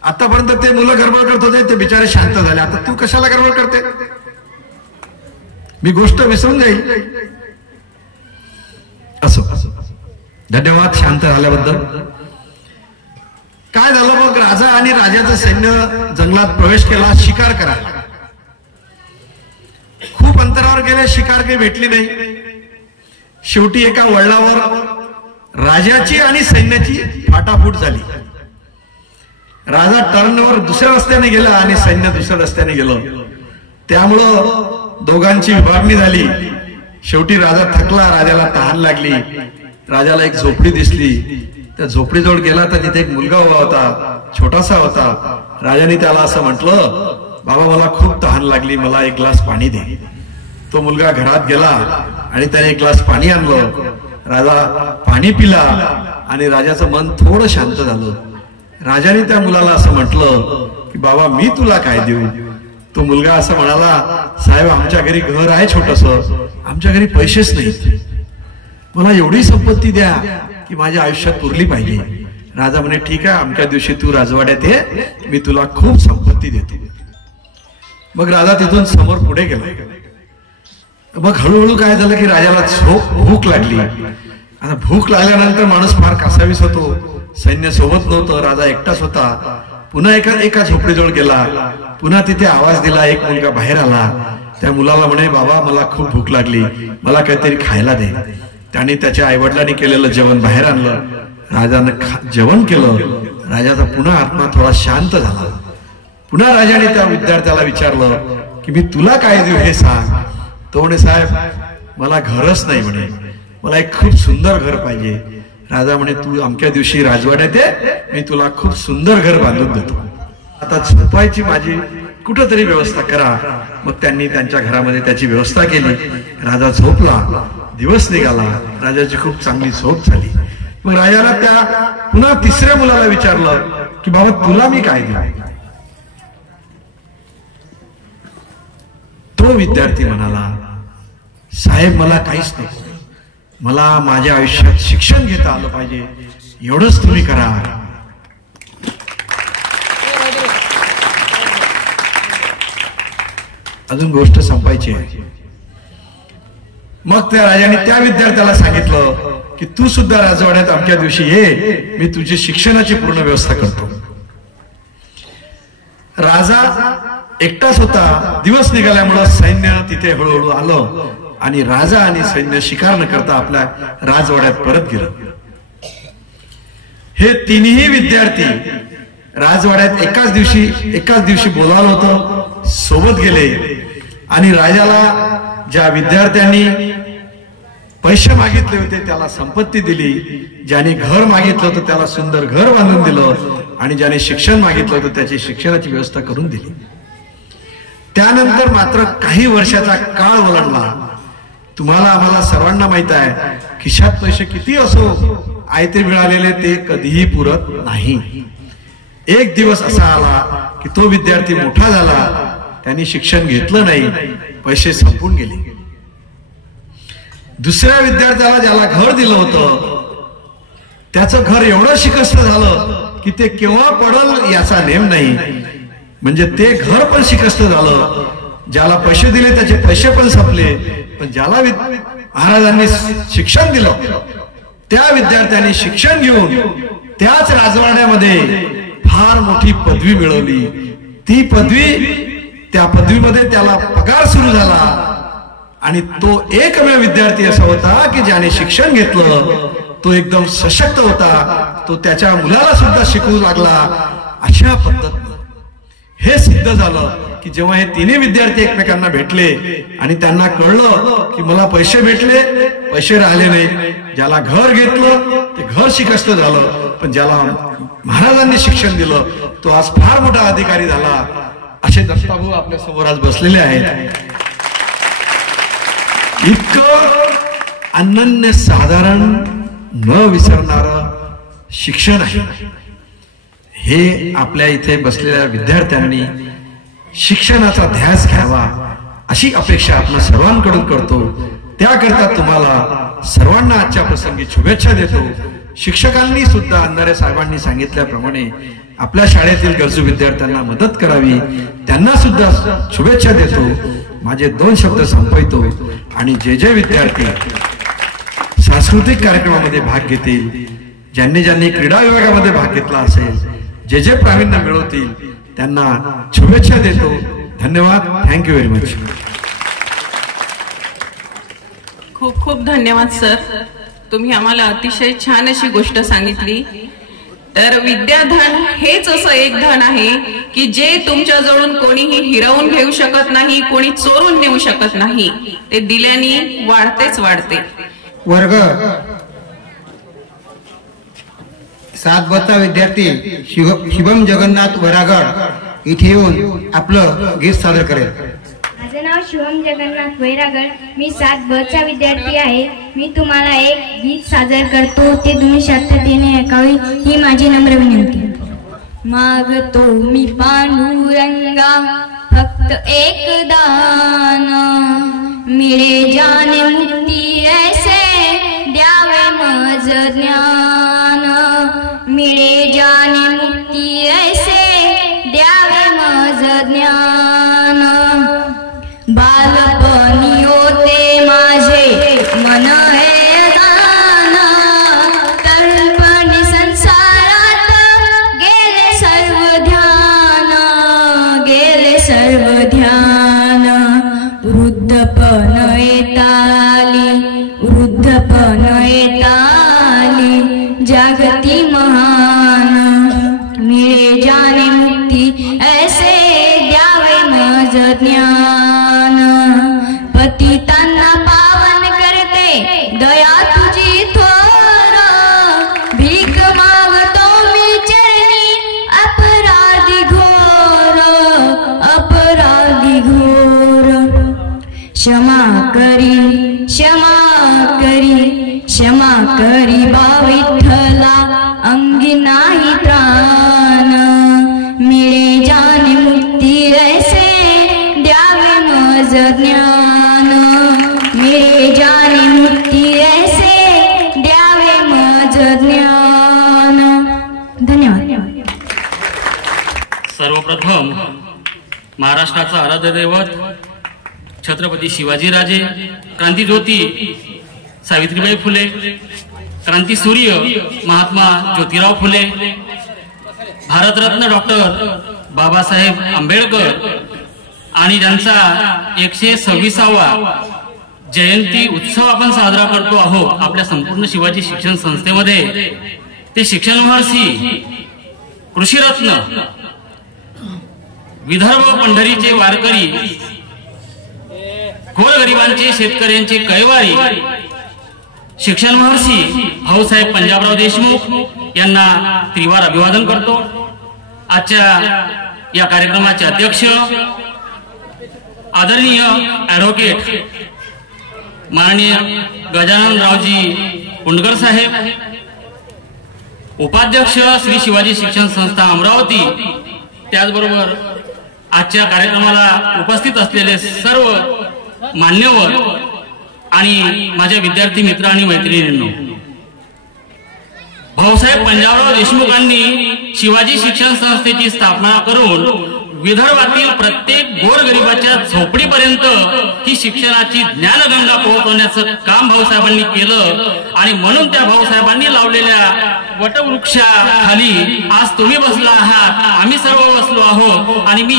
आतापर्यंत ते मुलं गडबड करत होते, ते बिचारे शांत झाले. आता तू कशाला गडबड करते? मी गोष्ट विसरून जाईल. असो, धन्यवाद शांत झाल्याबद्दल. काय झालं मग, राजा आणि राजाचं सैन्य जंगलात प्रवेश केला शिकार करायला. खूप अंतरावर गेले, शिकार काही भेटली नाही. शेवटी एका वळणावर राजाची आणि सैन्याची फाटाफूट झाली. राजा टर्नवर दुसऱ्या रस्त्याने गेला आणि सैन्य दुसऱ्या रस्त्याने गेलं. त्यामुळं दोघांची विभागणी झाली. शेवटी राजा थकला, राजाला तहान लागली. राजाला एक झोपडी दिसली. त्या झोपडीजवळ गेला तर तिथे एक मुलगा उभा होता, छोटासा होता. राजाने त्याला असं म्हटलं, बाबा मला खूप तहान लागली, मला एक ग्लास पाणी दे. तो मुलगा घरात गेला आणि त्याने एक ग्लास पाणी आणलं. राजा पाणी पिला आणि राजाचं मन थोडं शांत झालं. राजाने त्या मुलाला असं म्हटलं की बाबा मी तुला काय देऊ. तो मुलगा असं म्हणाला, साहेब आमच्या घरी घर आहे छोटस, आमच्या घरी पैसेच नाही, मला एवढी संपत्ती द्या की माझ्या आयुष्यात पुरली पाहिजे. राजा म्हणे ठीक आहे, आमच्या दिवशी तू राजवाड्यात ये, मी तुला खूप संपत्ती देतो. मग राजा तिथून समोर पुढे गेला. मग हळूहळू काय झालं की राजाला भूक लागली. आता भूक लागल्यानंतर माणूस फार कासावीस होतो. सैन्य सोबत नव्हतं, राजा एकटाच होता. पुन्हा एका झोपडीजवळ गेला. पुन्हा तिथे आवाज दिला. एक मुलगा बाहेर आला. त्या मुलाला म्हणे, बाबा मला खूप भूक लागली, मला काहीतरी खायला दे. त्याने त्याच्या आईवडिलांनी केलेलं जेवण बाहेर आणलं. राजानं जेवण केलं. राजाचा पुन्हा आत्मा थोडा शांत झाला. पुन्हा राजाने त्या विद्यार्थ्याला विचारलं की मी तुला काय देऊ हे सांग. तो म्हणे, साहेब मला घरच नाही म्हणे, मला एक खूप सुंदर घर पाहिजे. राजा म्हणे, तू अमक्या दिवशी राजवाड्यात ये, मी तुला खूप सुंदर घर बांधून देतो. आता झोपायची माझी कुठंतरी व्यवस्था करा. मग त्यांनी त्यांच्या घरामध्ये त्याची व्यवस्था केली. राजा झोपला. दिवस निघाला. राजाची खूप चांगली झोप झाली. मग राजाला त्या पुन्हा तिसऱ्या मुलाला विचारलं की बाबा तुला मी काय देऊ. तो विद्यार्थी म्हणाला, साहेब मला काहीच नको, मला माझ्या आयुष्यात शिक्षण घेता आलं पाहिजे, एवढंच तुम्ही करा. अजून गोष्ट संपायची आहे. मग त्या राजाने त्या विद्यार्थ्याला सांगितलं की तू सुद्धा राजवाड्यात आमच्या दिवशी ये, मी तुझी शिक्षणाची पूर्ण व्यवस्था करतो. राजा एकटाच होता. दिवस निघाल्यामुळे सैन्य तिथे हळूहळू आलं आणि राजा आणि सैन्य शिकार न करता आपल्या राजवाड्यात परत गेलं. हे तिन्ही विद्यार्थी राजवाड्यात एकाच दिवशी बोलावलं होतं, सोबत गेले आणि राजाला ज्या विद्यार्थ्यांनी पैसे मागितले होते त्याला संपत्ती दिली, ज्याने घर मागितलं होतं त्याला सुंदर घर बांधून दिलं आणि ज्याने शिक्षण मागितलं होतं त्याची शिक्षणाची व्यवस्था करून दिली. त्यानंतर मात्र काही वर्षाचा काळ ओलांडला. तुम्हाला आम्हाला सर्वांना माहित आहे, खिशात पैसे किती असो, आयते मिळालेले ते कधीही पुरत नाही. एक दिवस असा आला की तो विद्यार्थी मोठा झाला, त्यांनी शिक्षण घेतलं नाही, पैसे संपून गेले. दुसऱ्या विद्यार्थ्याला ज्याला घर दिलं होतं त्याचं घर एवढं शिकस्त झालं की ते केव्हा पडल याचा नेम नाही. म्हणजे ते घर पण शिकस्त झालं. ज्याला पैसे दिले त्याचे पैसे पण संपले. पण ज्याला महाराजांनी शिक्षण दिलं त्या विद्यार्थ्यांनी शिक्षण घेऊन त्याच राजवाड्यामध्ये फार मोठी पदवी मिळवली. ती पदवी, त्या पदवीमध्ये त्याला पगार सुरू झाला आणि तो एकमेव विद्यार्थी असा होता की ज्याने शिक्षण घेतलं. तो एकदम सशक्त होता. तो त्याच्या मुलाला सुद्धा शिकवू लागला. अशा पद्धतीने हे सिद्ध झालं की जेव्हा हे तिन्ही विद्यार्थी एकमेकांना भेटले आणि त्यांना कळलं की मला पैसे भेटले, पैसे राहिले नाही, ज्याला घर घेतलं ते घर शिकस्त झालं, पण ज्याला महाराजांनी शिक्षण दिलं तो आज फार मोठा अधिकारी झाला. असे दत्ताभाऊ आपल्या समोर आज बसलेले आहेत. इतकं अनन्य साधारण न विसरणार शिक्षण आहे. हे आपल्या इथे बसलेल्या विद्यार्थ्यांनी शिक्षणाचा ध्यास घ्यावा अशी अपेक्षा आपण सर्वांकडून करतो. त्याकरता तुम्हाला सर्वांना आजच्या प्रसंगी शुभेच्छा देतो. शिक्षकांनी सुद्धा अंधारे साहेबांनी सांगितल्याप्रमाणे आपल्या शाळेतील गरजू विद्यार्थ्यांना मदत करावी, त्यांना सुद्धा शुभेच्छा देतो. माझे 2 शब्द संपवतो आणि जे विद्यार्थी सांस्कृतिक कार्यक्रमामध्ये भाग घेतील, ज्यांनी ज्यांनी क्रीडा विभागामध्ये भाग घेतला असेल, जे जे प्रावीण्य मिळवतील त्यांना शुभेच्छा देतो. धन्यवाद. Thank you very much. खूप खूप धन्यवाद सर. तुम्ही आम्हाला अतिशय छान अशी गोष्ट सांगितली. तर विद्याधन हेच असं एक धन आहे की जे तुमच्या जवळून कोणीही हिरावून घेऊ शकत नाही, कोणी चोरून नेऊ शकत नाही. ते दिल्याने वाढतेच वाढते. वर्ग 7चा विद्यार्थी शिवम जगन्नाथ वैरागड इथे येऊन आपलं गीत सादर करेल. माझं नाव शिवम जगन्नाथ वैरागड. मी 7चा विद्यार्थी आहे. मी तुम्हाला एक गीत सादर करतो, ते तुम्ही शांततेने ऐकावे ही माझी नम्र विनंती. मागतो मी पांडुरंगा फक्त एक दान, मिळे जाने मुक्ती ऐसे द्यावे मज ज्ञान, मिळे जाने मुक्ती ऐसे द्यावे मज ज्ञान. बालपणी होते माझे मन हे दान, तरुणपणी संसारात गेले सर्व ध्यान, गेले सर्व ध्यान. वृद्धपण येताली, वृद्धपण येताली जागती महान, मिळे जाने मुक्ती ऐसे द्यावे मज ज्ञान. पतितांना पावन करते दया तुझी थोर, भीक मागतो मी चरणी अपराधी घोर, अपराधी घोर. क्षमा करी, क्षमा करी, क्षमा करी बा विठ्ठला अंगी नाही प्राण, मिळे जाने मुक्ती ऐसे द्यावे मज ज्ञान, मिळे जाने मुक्ती ऐसे द्यावे मज ज्ञान. धन्यवाद. सर्वप्रथम महाराष्ट्राचा आराध्य दैवत छत्रपती शिवाजीराजे, क्रांतीज्योती सावित्रीबाई फुले, क्रांती सूर्य महात्मा ज्योतिराव फुले, भारतरत्न डॉक्टर बाबासाहेब आंबेडकर आणि ज्यांचा 126वा जयंती उत्सव आपण साजरा करतो आहोत आपल्या संपूर्ण शिवाजी शिक्षण संस्थेमध्ये. ते शिक्षण महर्षी, कृषीरत्न, विदर्भ पंढरीचे वारकरी, गोरगरिबांचे, शेतकऱ्यांचे कैवारी, शिक्षण महर्षी भाऊसाहेब पंजाबराव देशमुख यांना त्रिवार अभिवादन करतो. आजच्या या कार्यक्रमाचे अध्यक्ष आदरणीय ॲडव्होकेट माननीय गजाननरावजी पुंडकर साहेब, उपाध्यक्ष श्री शिवाजी शिक्षण संस्था अमरावती, त्याचबरोबर आजच्या कार्यक्रमाला उपस्थित असलेले सर्व मान्यवर आणि माझ्या विद्यार्थी मित्र आणि मैत्रिणींनो, भाऊसाहेब पंजाबराव देशमुखांनी शिवाजी शिक्षण संस्थेची स्थापना करून विदर्भातील प्रत्येक गोरगरिबाच्या झोपडीपर्यंत ही शिक्षणाची ज्ञानगंगा पोहोचवण्याचं काम भाऊसाहेबांनी केलं. आणि म्हणून त्या भाऊसाहेबांनी लावलेल्या वटवृक्षाखाली आज तुम्ही बसला आहात, आम्ही सर्व बसलो आहोत. आणि मी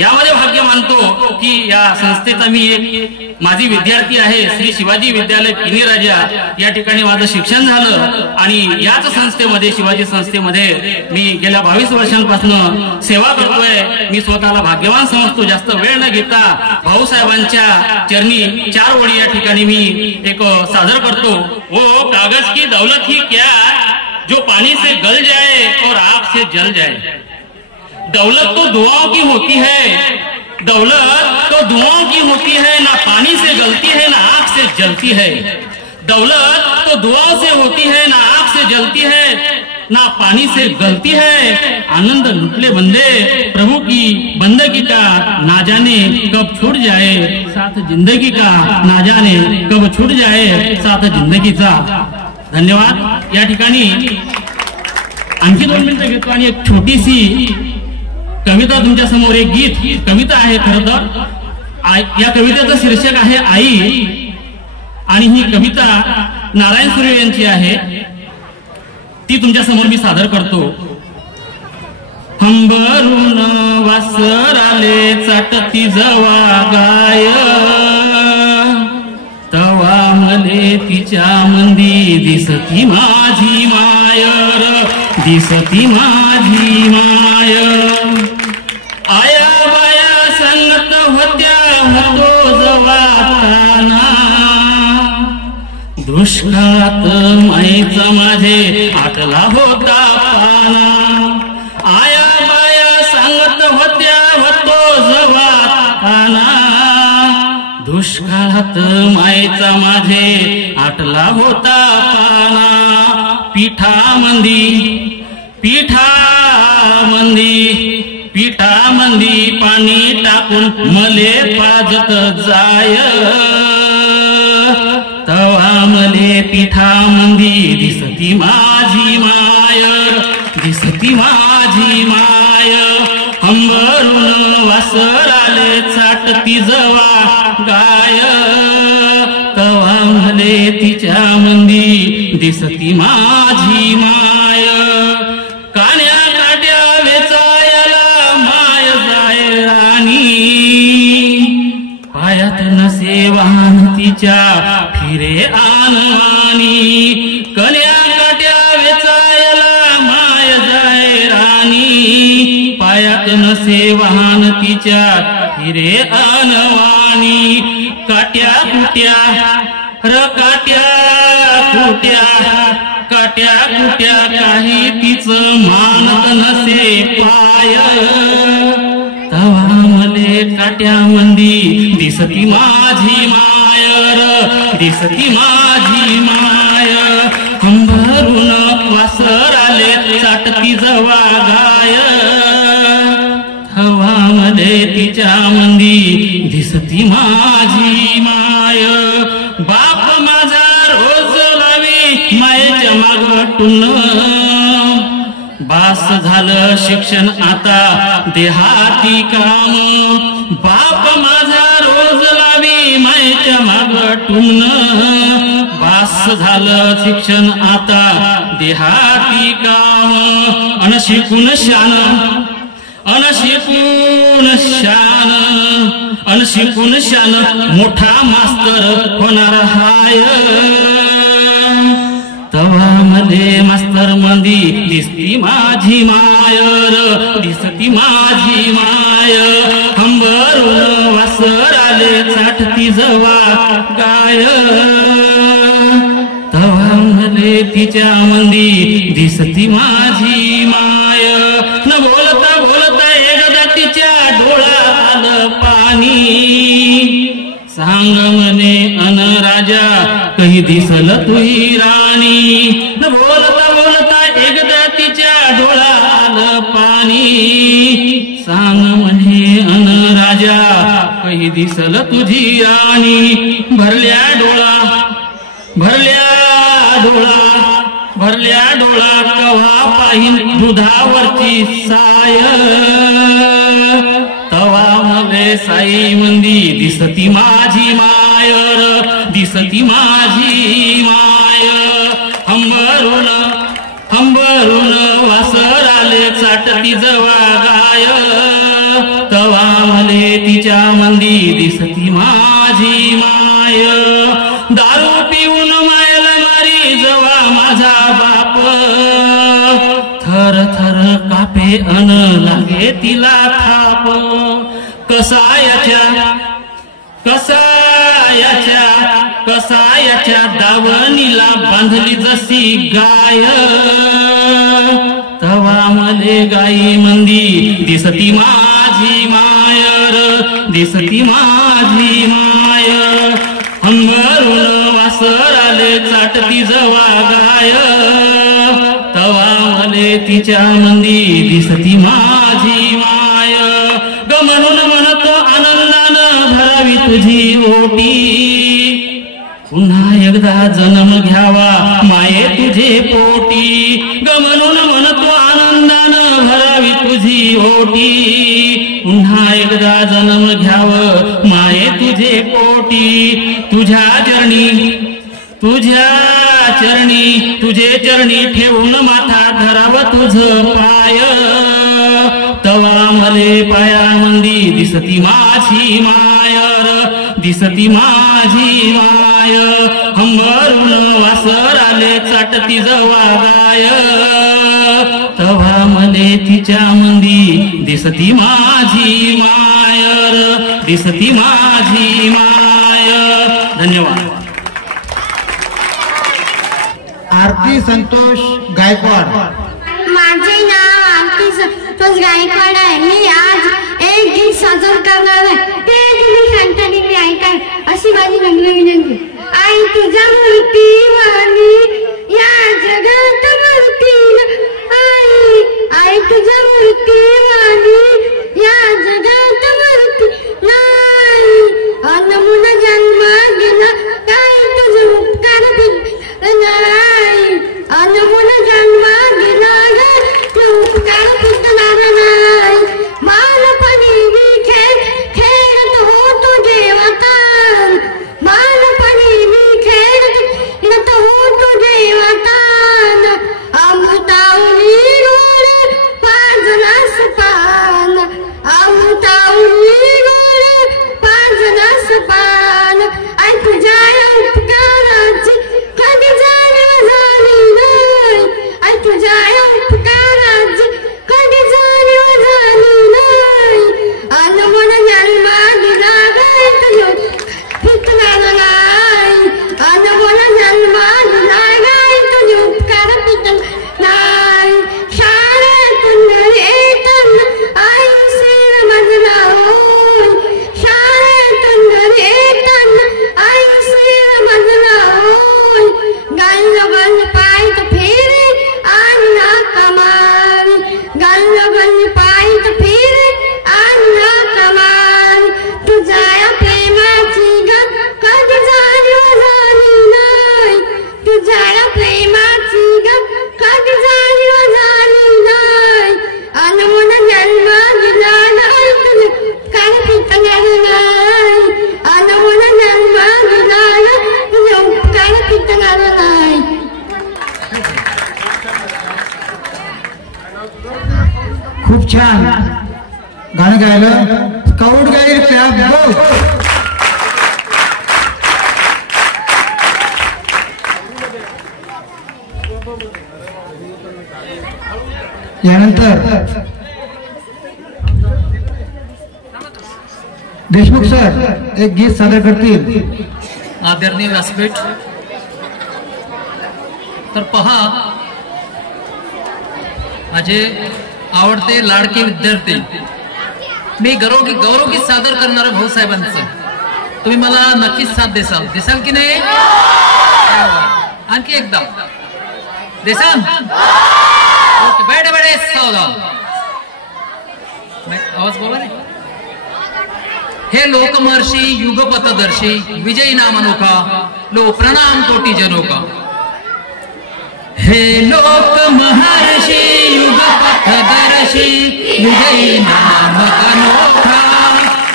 यामध्ये भाग्य मानतो की या संस्थेचा मी एक माझी विद्यार्थी आहे. श्री शिवाजी विद्यालय पिनी राजा या ठिकाणी माझं शिक्षण झालं आणि याच संस्थेमध्ये, शिवाजी संस्थेमध्ये मी गेल्या 22 वर्षांपासून सेवा करतोय. मी स्वतःला भाग्यवान समजतो. जास्त वेळ न घेता भाऊसाहेबांच्या चरणी 4 ओळी या ठिकाणी मी एक सादर करतो. वो कागज की दौलत ही क्या जो पानी से गल जाए और आग से जल जाए. दौलत तो दुआओं की होती है, दौलत तो दुआओं की होती है, ना पानी से गलती है ना आग से जलती है. दौलत तो दुआओं से होती है, ना आग से जलती है, ना पानी से गलती है. आनंद लुटले बंदे प्रभु की बंदगी का, ना जाने कब छूट जाए साथ जिंदगी का, ना जाने कब छूट जाए साथ जिंदगीचा. धन्यवाद. या ठिकाणी आणखी 2 मिनिटं घेतो आणि एक छोटीशी कविता तुमच्या समोर, एक गीत कविता आहे खरं तर. या कवितेचं शीर्षक आहे आई. आणि ही कविता नारायण सुर्वे यांची आहे, ती तुमच्या समोर मी सादर करतो. हंबरून वासराले चाटती जवा गाय, तवा मले तिच्या मंदी दिसती माझी मायर, दिसती माझी माय. आया बाया सांगत होत्या होतो जवाताना, दुष्काळात माईचा माझे आटला होता पाना. आया बाया सांगत होत्या होतो जवाताना, दुष्काळात माईचा माझे आटला होता पाना. पिठामंदी पाणी टाकून मले पाजत जाय, तवा मले पिठामंदी दिसती माझी माय, दिसती माझी माय. हंबरून वासराले चाटती जवा गाय, तवा मले तिच्या मंदी दिसती माझी माय. कान्या काट्या वेचायला माय जाय राणी, पायात नसे वाहन तिच्या फिरे आनवानी. कन्या काट्या वेचायला माय जाय राणी, पायात नसे वाहन तिच्या फिरे आनवानी. काट्या कुट्या र काट्या कुट्या काही तिचं मानत नसे पाय, तवा मले काट्यामंदी दिसती माझी मायर, दिसती माझी माय. हंबरून वासराले चाटती जवा गाय, तवा मले तिच्या मंदी दिसती माझी माय. बाप माझा रोज लावी मायेच्या मागटून, बास झालं शिक्षण आता देहाती काम. बाप माझा रोज लावी मायेच्या मागटून, बास झालं शिक्षण आता देहाती काम. अनशिकून शान अनशिकून शान मोठा मास्तर होणार हाय, तवा मले मास्तर मंदी दिसती माझी मायर, दिसती माझी माय. हंबरून वासराले चाटती जवा गाय, तवा मले तिच्या मंदी दिसती माझी माय. न बोलता बोलता एकदा तिच्या डोळ्यात पाणी, सांग म्हणे अन राजा कही दिसल तुही राणी. न बोलता बोलता एकदा तिच्या डोळ्यात पाणी, सांग म्हणे अन राजा कही दिसल तुझी राणी. भरल्या डोळा कव्हा पाहिन दुधावरची साय, तवा मले साई मंदी दिसती माझी मायर, दिसती माझी माय. हंबरून वासराले चाटती जवा गाय, तवा मले तिच्या मंदी दिसती माझी माय. दारू पिऊन मायला मारी जवा माझा बाप, थर थर कापे अन लागे तिला थाप. कसायाच्या दावणीला बांधली जशी गाय, तवा मले गाई मंदी दिसती माझी मायर, दिसती माझी माय. हंबरून वासराले चाटती जवा गाय, तवा मले तिच्या मंदी दिसती माझी माय. ग म्हणून म्हणतो आनंदानं भरावी तुझी ओटी, पुन्हा एकदा जन्म घ्यावा माये तुझे पोटी. ग म्हणून म्हणतो आनंदानं भरावी तुझी ओटी, पुन्हा एकदा जन्म घ्याव माये तुझे पोटी. तुझ्या चरणी तुझे चरणी ठेवून माथा धराव तुझ पाय. तवा मले पायामंदी दिसती माझी मायर, दिसती माझी माय. हंबरून वासर आले चाटती जवा गाय. तवा मले तिच्या मंदी दिसती माझी मायर, दिसती माझी माय. धन्यवाद. आरती संतोष गायकवाड. माझे नाव आरती संतोष गायकवाड आहे. मी आज एक गीत सादर करणार आहे, ते तुम्ही शांततेने ऐकाय अशी माझी नम्र विनंती. आई तुझ्या मूर्ती वाणी या जगात मूर्ती, आई तुझ्या मूर्ती वाणी या जगात मूर्ती नाही. अनमुन जन्म गेला काय तुझे उपकार नाही. अनमुन जन्म गेला उपकार पुतणार नाही. मालपणी मी खेळत होतो देवतान, मालपणी मी खेळत होतो देवतान. अमृतावली गोड पाजनास पान, अमृतावली गोड पाजनास पान. आई तुझ्या उपकाराची कधी जाणीव झाली नाही. आई तुझ्या उपकाराची कधी जाणीव झाली नाही. अनमन जन्म दिला गाय तुझ्या पितणार नाही. अनमन जन्म दिला गाय तुझे उपकार पितणार नाही. शाळेतून येताना आई शिर मजला होय, शाळेतून येताना आई शिर मजला होय. गल्ल गल्ल पायत फेरे आणि कमाल, गल्ल गल्ल पायत फेरे आणि कमाल. तुझ्या प्रेमाची गत कधी जाणीव झाली नाही. तुझ्या प्रेमाची गत कधी जाणीव झाली नाही. अनमुन जन्म दिला नाही तुझे काय पितणार नाही. अनमुन जन्म दिला नाही तुझे उपकार पितणार नाही. खूप छान गाणं गायलं. Scout guide club go. यानंतर देशमुख सर एक गीत सादर करतील. आदरणीय व्यासपीठ. तर पहा, माझे आवडते लाडके विद्यार्थी, मी गौरवगीत सादर करणार भाऊसाहेबांचं. तुम्ही मला नक्कीच साथ देसाल की नाही? आणखी एकदा देसाल? ओके. बैठे बैठे सावधान. आवाज बोला रे. हे लोकमहर्षी युगपथदर्शी विजयी नाम अनोखा, लो प्रणाम कोटी जनों का. हे लोक महर्षी युगपथदर्शी विजयी नाम अनोखा,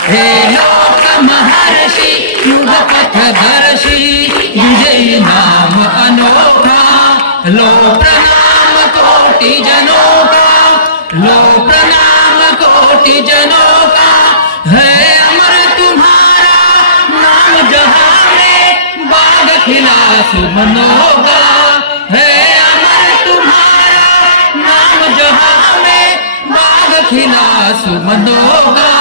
हे लोक महर्षी युगपथदर्शी विजयी नाम अनोखा. लो प्रणाम कोटि जनों का, लो प्रणाम कोटि जनों का. है अमर तुम्हारा नाम जहां में, बाग खिला सुमनों का. है अमर तुम्हारा नाम जहां में, बाग खिला सुमनों का.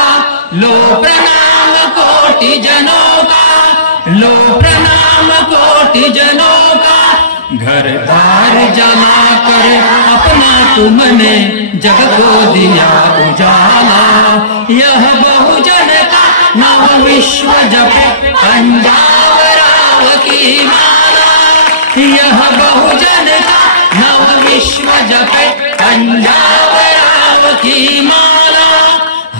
लो प्रणाम कोटि जनों का, लो प्रणाम कोटि जनों का. घर द्वार जमा कर अपना तुमने जग को दिया उजाला. यह बहुजन का नव विश्व जपे पंजाब की माला. यह बहुजन का नव विश्व जपे पंजाब की माला.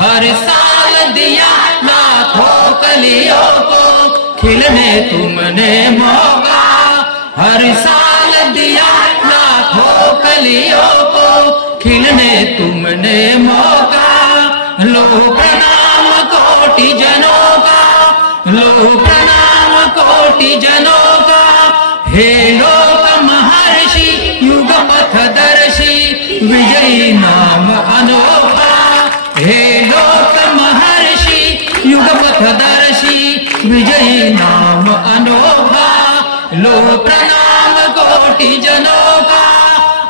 हर साल दिया लाखों कलियों को खिलने तुमने मौका. हर साल दिया लाखों कलियों को खिलने तुमने मौका, लो प्रणाम कोटि जनों का, लो प्रणाम कोटि जनों का। हे लोक महर्षि युग पथदर्शी, विजयी नाम अनोखा। हे लोक महर्षि युग पथदर्शी, विजयी नाम अनोखा। लो प्रणाम कोटि जनों का,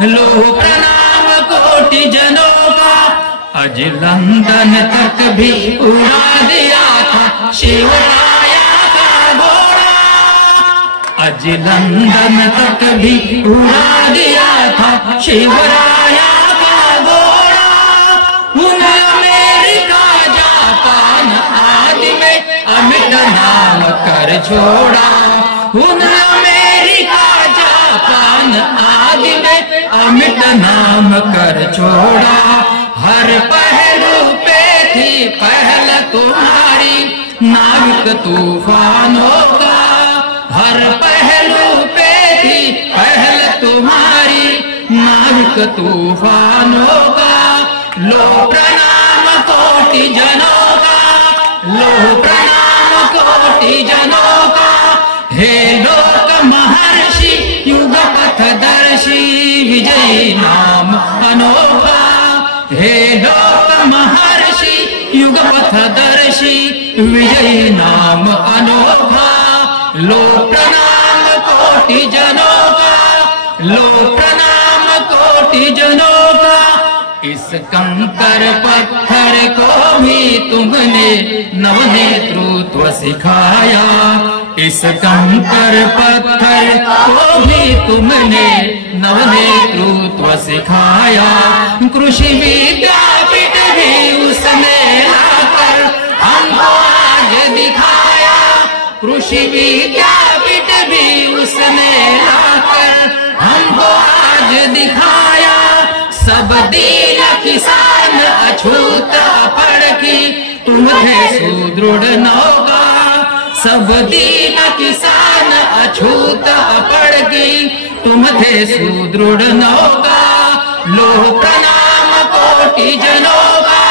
लो प्रणाम कोटि जनों का। अज लंदन तक भी उड़ा दिया था शिवराया का घोड़ा, अज लंदन तक भी उड़ा दिया था शिवराया का घोड़ा। उन अमेरिका जापान आदि में अमिट नाम कर छोड़ा, उन अमेरिका जापान आदि में अमिट नाम कर छोड़ा। हर पहलू पे थी पहल तुम्हारी, नाविक तूफानों का। हर पहलू पे थी पहल तुम्हारी, नाविक तूफानों का। लो प्रणाम कोटि जनों का, लो प्रणाम कोटि जनों का। हे लोक महर्षि युग पथदर्शी, विजयी नाम अनोखा। हे लोक महर्षि युग पथदर्शी, विजयी नाम अनोखा। लो प्रणाम कोटि जनों का, लो प्रणाम कोटि जनों का। इस कंकर पत्थर को भी तुमने नवनेतृत्व सिखाया, इस कंकर पत्थर को भी तुमने नवनेतृत्व सिखाया। कृषि विद्यापीठ भी उसने लाकर हमको आज दिखाया, कृषि विद्यापीठ भी उसने लाकर हमको आज दिखाया। सब दीन किसान अछूत पढ़ की, तुम थे सुदृढ़ नौका। सब दीन किसान अछूत पढ़ की, तुम थे सुदृढ़ नौका। लो प्रणाम कोटि जनों का,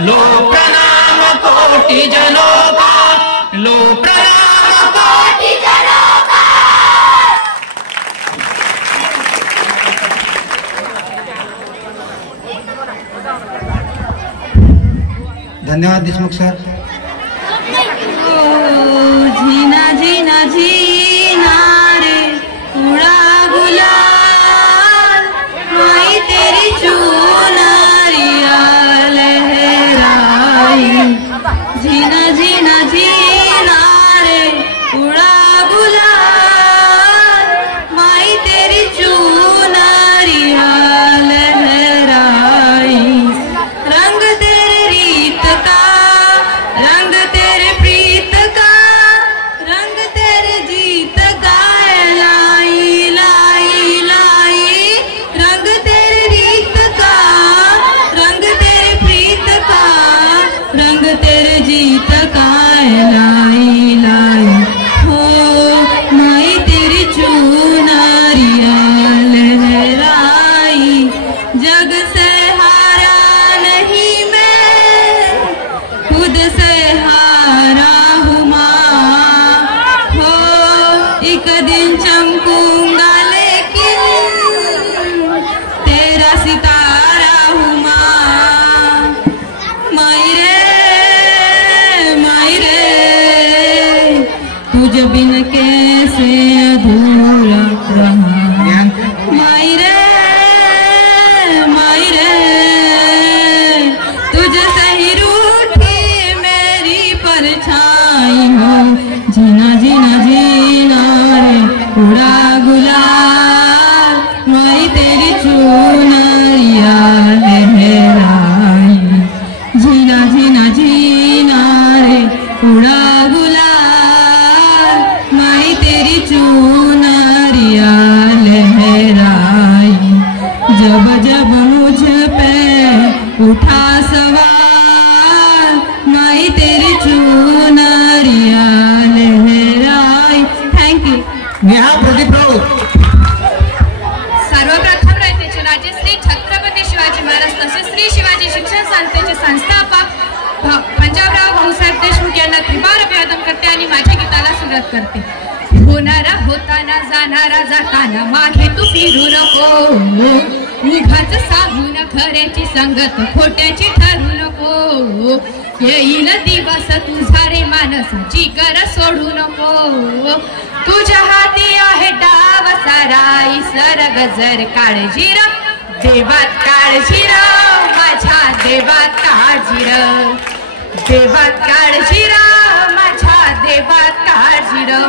लो प्रणाम कोटि जनों का, लो प्रणाम कोटि जनों का। धन्यवाद देशमुख सर। झीना झीना झीना रे उड़ा गुलाल, माई तेरी चुनरिया लहराई। झीना झीना झीना रे उड़ा गुलाल, माई तेरी चुनरिया लहराई। रंग तेरे रीत का, रंग तेरे प्रीत का, रंग तेरे जीत गाए लाई लाई लाई। रंग तेरे रीत का, रंग तेरे प्रीत का, रंग तेरे जीत गाए लाई लाई। हो माई तेरी चुनरिया लहराई। जग से हारा नहीं मैं, खुद से हारा हूँ माँ। हो एक दिन चमकूंगा लेकिन तेरा सितारा हूँ माँ। माई रे माई शिक्षण संस्थेचे संस्थापक पंजाबराव भाऊसाहेब देशमुख यांना त्रिवार अभिवादन करते आणि माझ्या गीताला सुरुवात करते. होणारा होताना जाणारा जाताना मागे तू फिरू नको, उघाच सांगून खऱ्याची संगत खोट्याची ठरू नको. येईल दिवस तुझा रे मानसाची गर सोडू नको. तुझ्या हाती आहे डाव सारा इसर गजर काळजी र देवात काळजी र माझ्या देवात काळजी र देवात काळजी र माझ्या देवात काळजी र.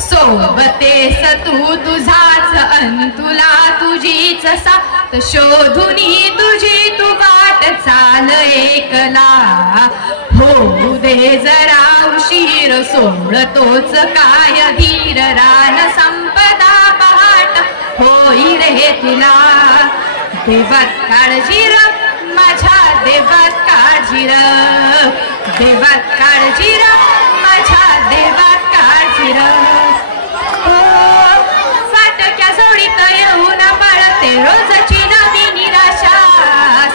सोबतेस तू तुझाच अन तुला तुझीच साथ शोधुनी तुझी तू वाट चाल एकला. होऊ दे जरा उशीर सोडतोच काय धीर रान संपदा पहाट होई रे तिला. देवात काळजी र माझ्या देवात काळजी र देवात काळजी र माझ्या देवात काळजी र. फाटक्या जोडीत येऊन पाळते रोजची नवी निराशा.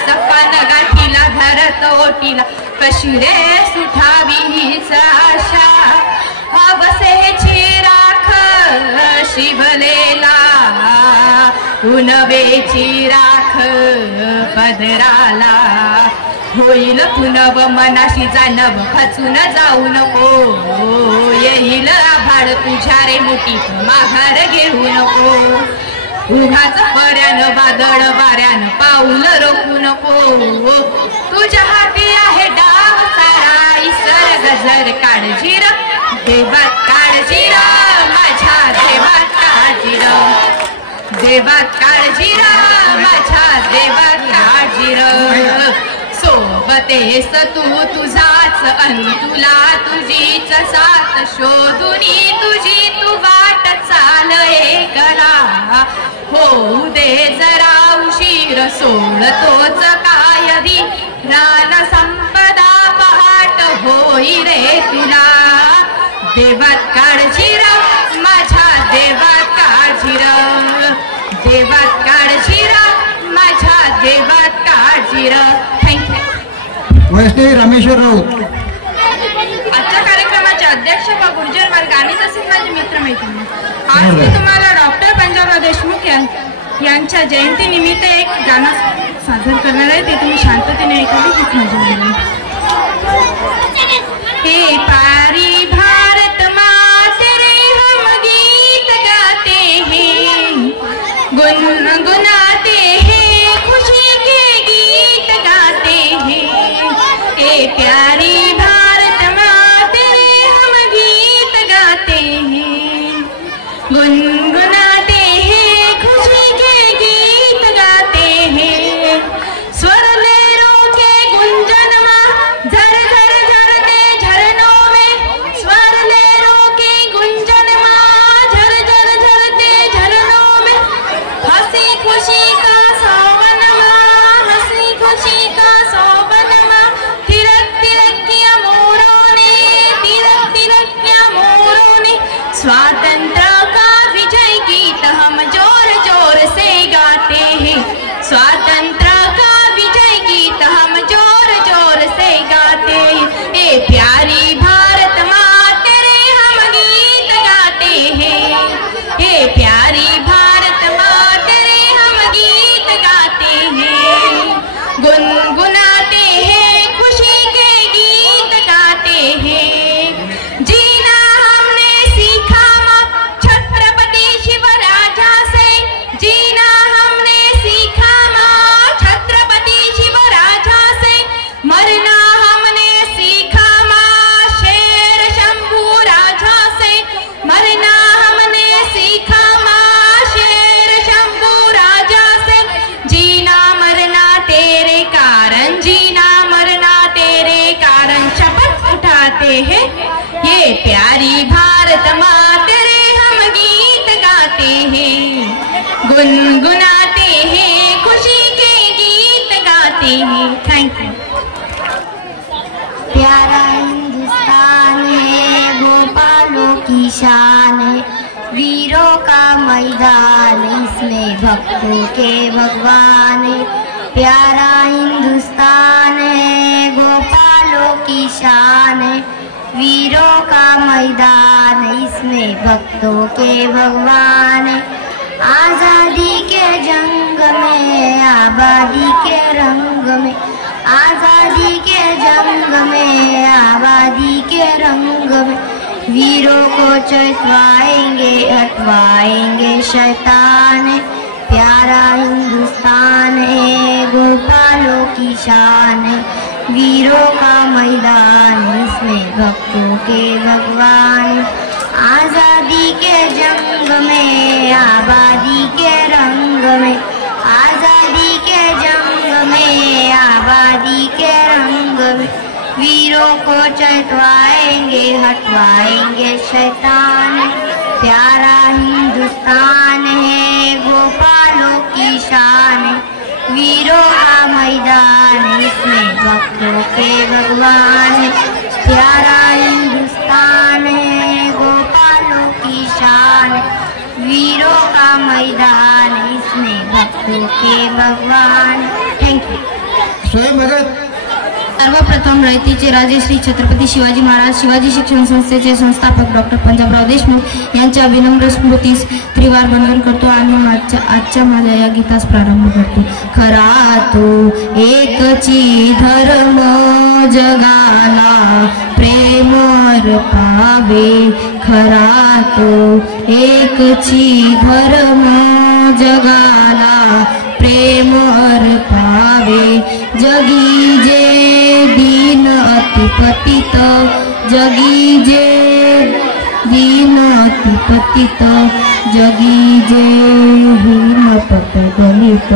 सपन गाठीला धरत ओटीला कशी रे सुठावी हीच आशा. हवसेची राख शिवलेला उनवेची राख पदराला. होईल पुनव मनाशी जानव खचून जाऊ नको. येईल आभाळ तुझ्या रे मुठी माघार घेऊ नको. उघाच पर्यान वादळ वाऱ्यान पाऊल रोखू नको. तुझ्या हाती आहे डाव सारा इसर गजर काळजी र देवात काळजी र माझ्या देवात काळजी र देवात काळजी र माझ्या देवात काळजी र. सोबतेस तू तुझाच अन तुला तुझीच साथ शोधुनी तुझी तू वाट चाल एकला. होऊ दे जरा उशीर सोडतोच काय रान संपदा पहाट होई रे तुला. देवात काळजी र माझ्या देवात काळजी र देवात काळजी र माझ्या देवात काळजी र. वैष्णवी रामेश्वर राऊत. आजच्या कार्यक्रमाचे अध्यक्ष व गुर्जर वर्ग आणि तसेच माझे मित्रमैत्रिणी, आज मी तुम्हाला डॉक्टर पंजाबराव देशमुख यांच्या जयंतीनिमित्त एक गाणं सादर करणार आहे. ते तुम्ही शांततेने ऐकावे हीच माझी विनंती. हे पारी भारत माते रे हम गीत गाते हैं गुनगुनाते हैं खुशी के गीत गाते हैं. हे प्यारी भारत माते रे हम गीत गाते हैं गुनगुनाते हैं खुशी के गीत गाते हैं. स्वर लहरों के गुंजन में झर झर झरते झरनों में स्वर लहरों के गुंजन में झर झर झरते झरनों में हंसी खुशी का सौवन में हंसी खुशी का सौवन में तिरक तिरकिया मोरों ने तिरक तिरकिया मोरों ने स्वातंत्र का विजय गीत हम जोर जोर से गाते हैं. स्वातंत्र का विजय गीत हम जोर जोर से गाते हैं. ए प्यारी भारत माँ तेरे हम गीत गाते हैं. ए प्यारी भारत माँ तेरे हम गीत गाते हैं गुनगुनाते हैं खुशी के गीत गाते हैं. जीना हमने सीखा माँ छत्रपति शिवराजा से. जीना हमने सीखा माँ छत्रपति शिवराजा से. मरना हमने सीखा माँ शेर शंभू राजा से. मरना हमने सीखा माँ शेर शंभू राजा से. जीना मरना तेरे कारण जीना मरना तेरे कारण शपथ उठाते हैं. ये प्यारी भारत माँ तेरे हम गीत गाते हैं गुनगुनाते हैं खुशी के गीत गाते हैं. Thank you. प्यारा हिंदुस्तान है गोपालों की शान है. वीरों का मैदान इसमें भक्तों के भगवान है. प्यारा हिंदुस्तान है गोपालों की शान है, वीरों का मैदान है इसमें भक्तों के भगवान है। आजादी के जंग में आबादी के रंग में, आजादी के जंग में आबादी के रंग में, वीरों को चैतवाएंगे हटवाएंगे शैतान है। प्यारा हिंदुस्तान है गोपालों की शान है, वीरों का मैदान इसमें भक्तों के भगवान। आजादी के जंग में आबादी के रंग में, आजादी के जंग में आबादी के रंग में, वीरों को चैतवाएंगे हटवाएंगे शैतान। प्यारा हिंदुस्तान है गोपालों की शान है, वीरों का मैदान इसमें भक्तों के भगवान। प्यारा हिंदुस्तान है गोपालों की शान, वीरों का मैदान इसमें भक्तों के भगवान। Thank you. स्वयं भगत. सर्वप्रथम रयतीचे राजे श्री छत्रपती शिवाजी महाराज शिवाजी शिक्षण संस्थेचे संस्थापक डॉक्टर पंजाबराव देशमुख यांच्या विनम्र स्मृतीस त्रिवार वंदन करतो आणि आजच्या माझ्या या गीतास प्रारंभ करतो. खरा तो एकची धर्म जगाला प्रेम पावे, खरा तो एकची धर्म जगाला प्रेम पावे. जगी जे दीन अतिपतित, जगी जे दीन अतिपतित, जगी जे हीन पत दलित,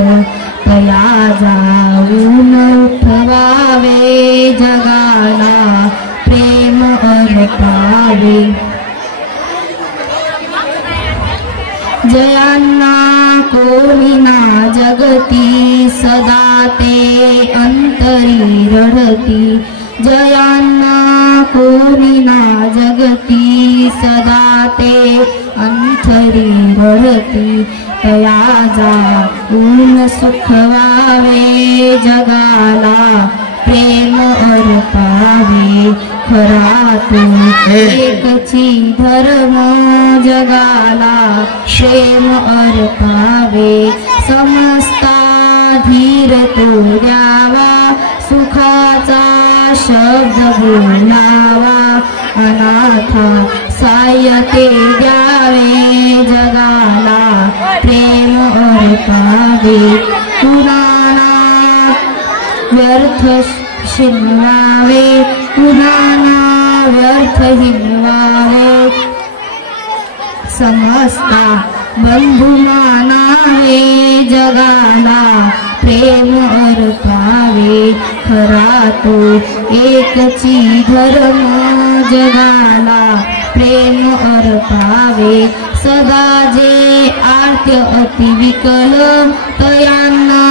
तया जाऊन उठवावे जगाला प्रेम पावे. जयांना कोणीना जगती सदा ते अंतरी रडती, जयांना कोणीना जगती सदा ते अंतरी रडती, तया जाऊन सुखवावे जगाला प्रेम पावे. खरा तो एकची धर्म जगाला प्रेम पावे. समस्ता धीर तो द्यावा, सुखाचा शब्द बोलावा, अनाथा साह्य ते द्यावे जगाला प्रेम पावे. कुणाला व्यर्थ शिनवावे, कुणाला व्यर्थ हिनवावे, समस्ता बंधू मानावे जगाला प्रेम पावे. खरा तो एकची धर्म जगाला प्रेम पावे. सदा जे आर्त्य अति विकल, तयांना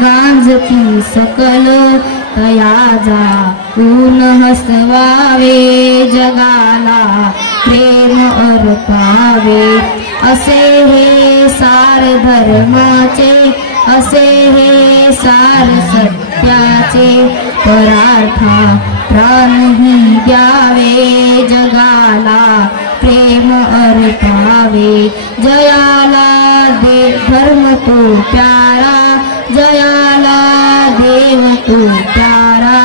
गांजती सकल, तया जाऊन हसवावे जगाला प्रेम पावे. असे हे सार धर्माचे, असे हे सार सत्याचे, पराठा प्राणही द्यावे जगाला प्रेम पावे. जयाला दे धर्म तो प्यारा, जयाला देव तो प्यारा,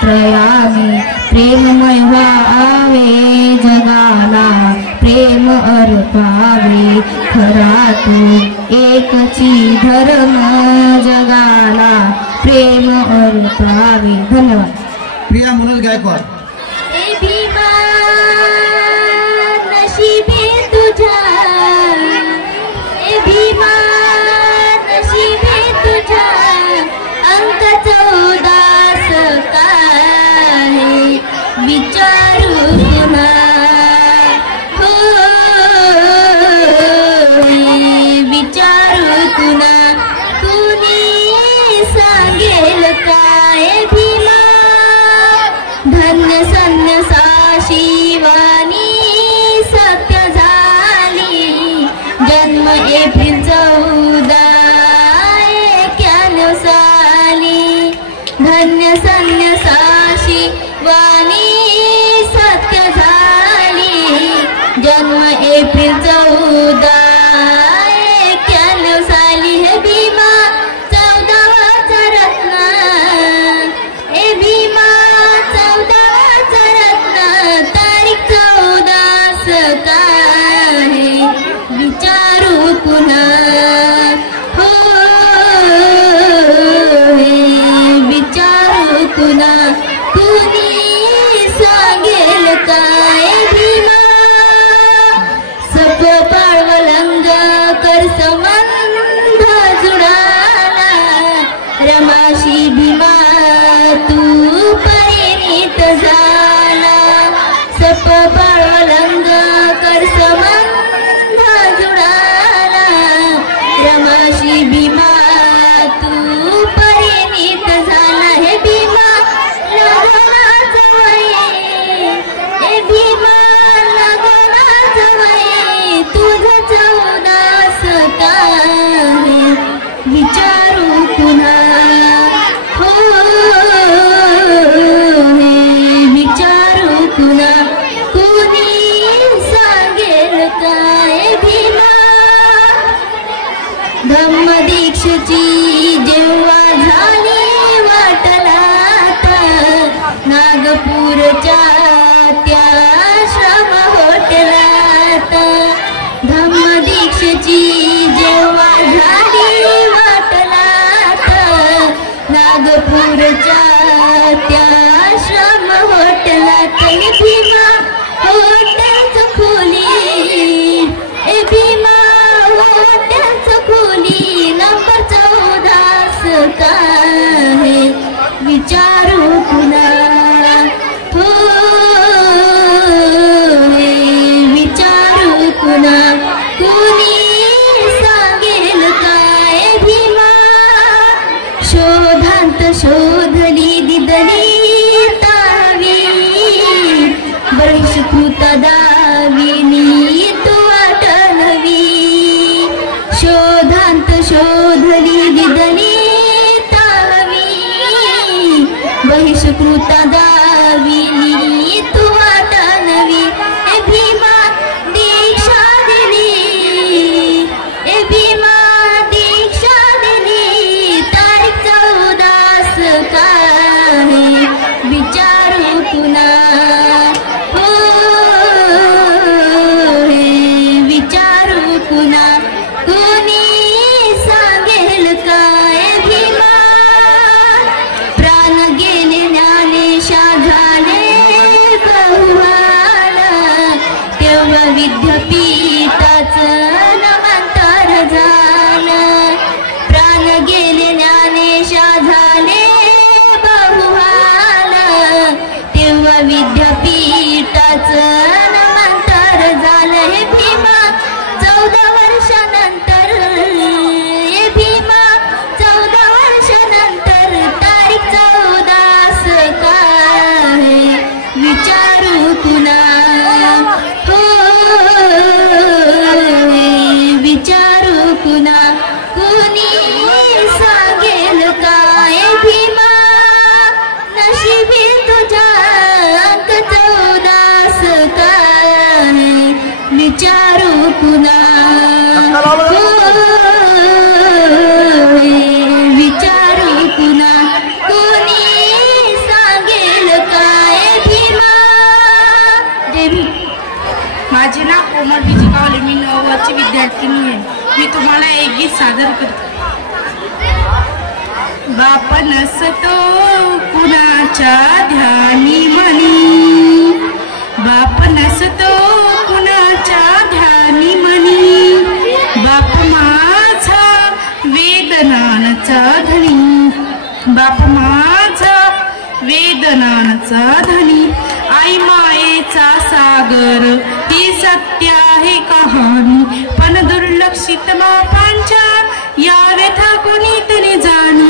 त्रयाने प्रेममय व्हावे जगाला प्रेम पावे. खरा तो एकची धर्म जगाला प्रेम पावे. धन्यवाद. प्रिया मनोज गायकवाड. नशीबे तुझ्या, ए भीमा नशीबे तुझ्या, अंक 14 काय विचारू तुला, हो विचारू तुला, कुणी सांगेल काय भीमा. धन्य सन्यसाशी वाणी सत्य झाली, जन्म एप्रिल 14 91 धन्य संन्यासाशी वाणी सत्य झाली जन्म एप्रिल 1491 साली हे भीमा 14वाचा रत्न हे भीमा 14वाचा रत्न तारीख 14 सकाळी विचारू पुन्हा हो विचारू पुन्हा कुणी सांगेल काय भीमा सप पाळवलंग कर संबंध जुडाला रमाशी भीमा तू परिणित झाला सप पाळवलंग कर संबंध जुडाला रमाशी भीमा तू परिणित झाला हे भीमा लग्नाचं वय हे भीमा लग्नाचं वय तुझं 14 सकाळी विचारू पुन्हा हो विचारू पुन्हा कुणी सांगेल काय भीमा धम्मदीक्षेची जेव्हा झाली वाटलात नागपूरच्या त्या श्रम होटलात धम्मदीक्षेची जेव्हा झाली वाटलात नागपूरच्या त्या श्रम होटलात भीमा हॉटेलचं खोली ए भीमा हॉटेलचं खोली नंबर 14 सकाळी विचारू पुन्हा हो विचारू पुन्हा कुणी सांगेल काय भीमा शोधांत शोधली दिदली तावी बहिष्कृत दाविनी तू आठवली शोधांत शोधली दिदली तावी बहिष्कृत दाविनी तू आठवली हे भीमा दीक्षा दिली हे भीमा दीक्षा दिली तारीख 14 सकाळी विचारू पुन्हा हो विचारू पुन्हा कुणी सांगेल काय भीमा प्राण गेले ज्ञानेशा झाले बहुवाल तेव्हा विद्यापीठाचं नामांतर झालं प्राण गेले ज्ञानेशा झाले बहुवाल तेव्हा विद्यापीठाचं नामांतर झालं हे भीमा 14 वर्षानंतर हे भीमा 14 वर्षानंतर तारीख 14 सकाळी विचारू पुन्हा हो विचारू पुन्हा कुणी सांगेल काय भीमा नशिबी तुझ्या 14 सकाळी विचारू पुन्हा हो विचारू पुन्हा कुणी सांगेल काय भीमा जय भीम माझे नाव कोमल विजय कावले मी 9वीची विद्यार्थिनी आहे मी तुम्हाला एक गीत सादर करते बाप नसतो कुणाच्या ध्यानी मनी बाप नसतो कुणाच्या ध्यानी मनी बाप माझा वेदनांचा धनी बाप माझा वेदनांचा धनी आई मायेचा सागर ही सत्य आहे कहाणी पण दुर्लक्षित बापांच्या या व्यथा कोणीतरी जाणू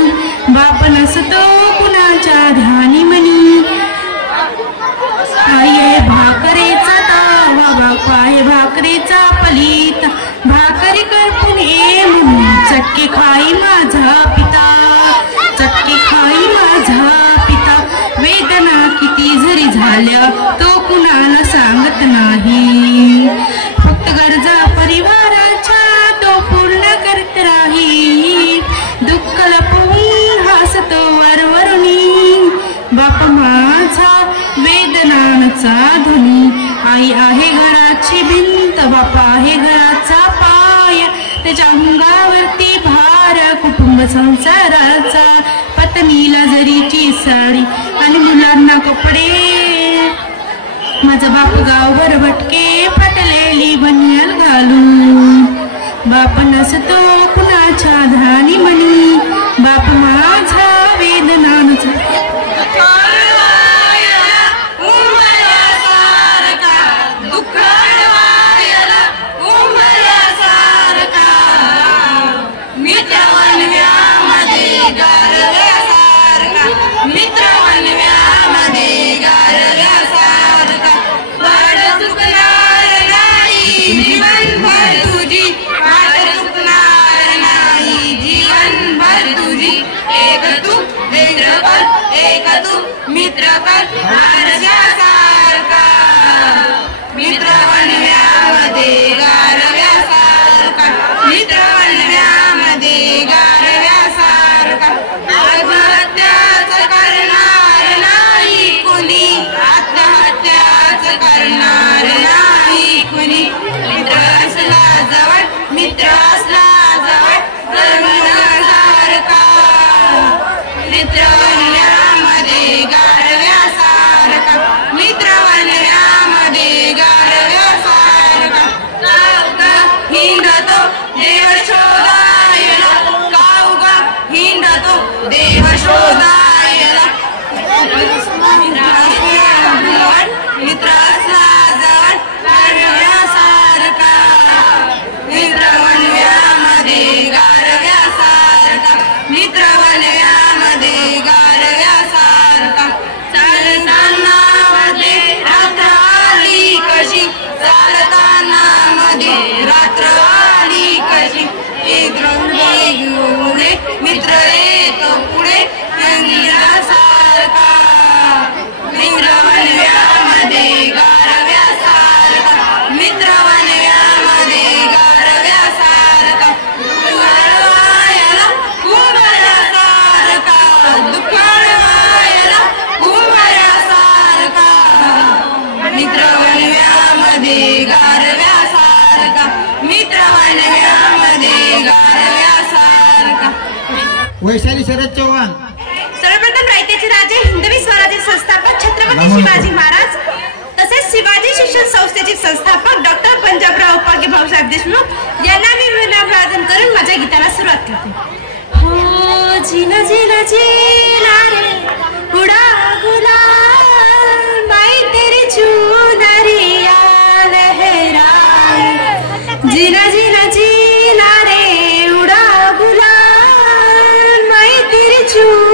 बाप नसतो कुणाच्या ध्यानी मनी आई आहे भाकरीचा तावा बाप आहे भाकरीचा पलीत भाकरी करपून ये म्हणून चटके खाई माझा पिता चटके खाई माझा आल्या तो कुणाला सांगत नाही. फक्त गरजा परिवाराच्या तो पूर्ण करत राही. दुःख लपवून हसतो वरवरुनी. बाप माझा वेदनांचा धुनी. आई आहे घराची भिंत, बापा आहे घराचा पाय. त्याच्या अंगावरती भार कुटुंब संसाराचा. पत्नीला जरीची साडी आणि मुलांना कपडे. माझा बाप गावभर भटके फाटलेली बनियान घालून. बाप नसतो कुणाच्या धानी मनी. बाप माझा वेदनांचा मित्र कर गारव्यासारखा. मित्र वनव्यामध्ये गारव्यासारखा. मित्र वनव्यामध्ये गारव्यासारखा. आत्महत्याच करणार नाही कुणी. आत्महत्याच करणार नाही कुणी. मित्र असला जवळ, मित्र असला जवळ करण्यासारखा. मित्र वनव्यामध्ये गारव्यासारखा. मित्र वनव्यामध्ये गारव्यासारखा. हिंडतो देव शोधायला. काउगा हिंडतो देव शोधायला. मित्र असला जवळ करण्यासारखा. मित्र वनव्यामध्ये गारव्यासारखा. मित्र वनव्यामध्ये गारव्यासारखा. चालताना मध्ये रात्र आली कशी. चालताना मध्ये रात्र आली कशी. एक रंगी घेऊन मित्र येतो पुढे रंगीरासारखा. मित्र वनव्यामध्ये गारव्यासारखा. मित्र वनव्यामध्ये गारव्यासारखा. दुःखाळवायला कुंभारासारखा. दुःखाळवायला कुंभारासारखा. मित्र वनव्यामध्ये गारव्यासारखा. मित्र वनव्यामध्ये गारव्यासारखा. वैशाली शरद चव्हाण. सर्वप्रथम रायतेचे राजे हिंदवी स्वराज्य संस्थापक छत्रपती शिवाजी महाराज तसेच शिवाजी शिक्षण संस्थेचे संस्थापक डॉक्टर पंजाबराव उपाध्ये भाऊसाहेब देशमुख यांना मी अभिवादन करून माझ्या गीताला सुरुवात करते. हो जिना जिना जिना रे उडा गुलाल बाई तेरी चुनरिया लहराए. जिना जिना जिना रे उडा गुलाल बाई तेरी चुनरिया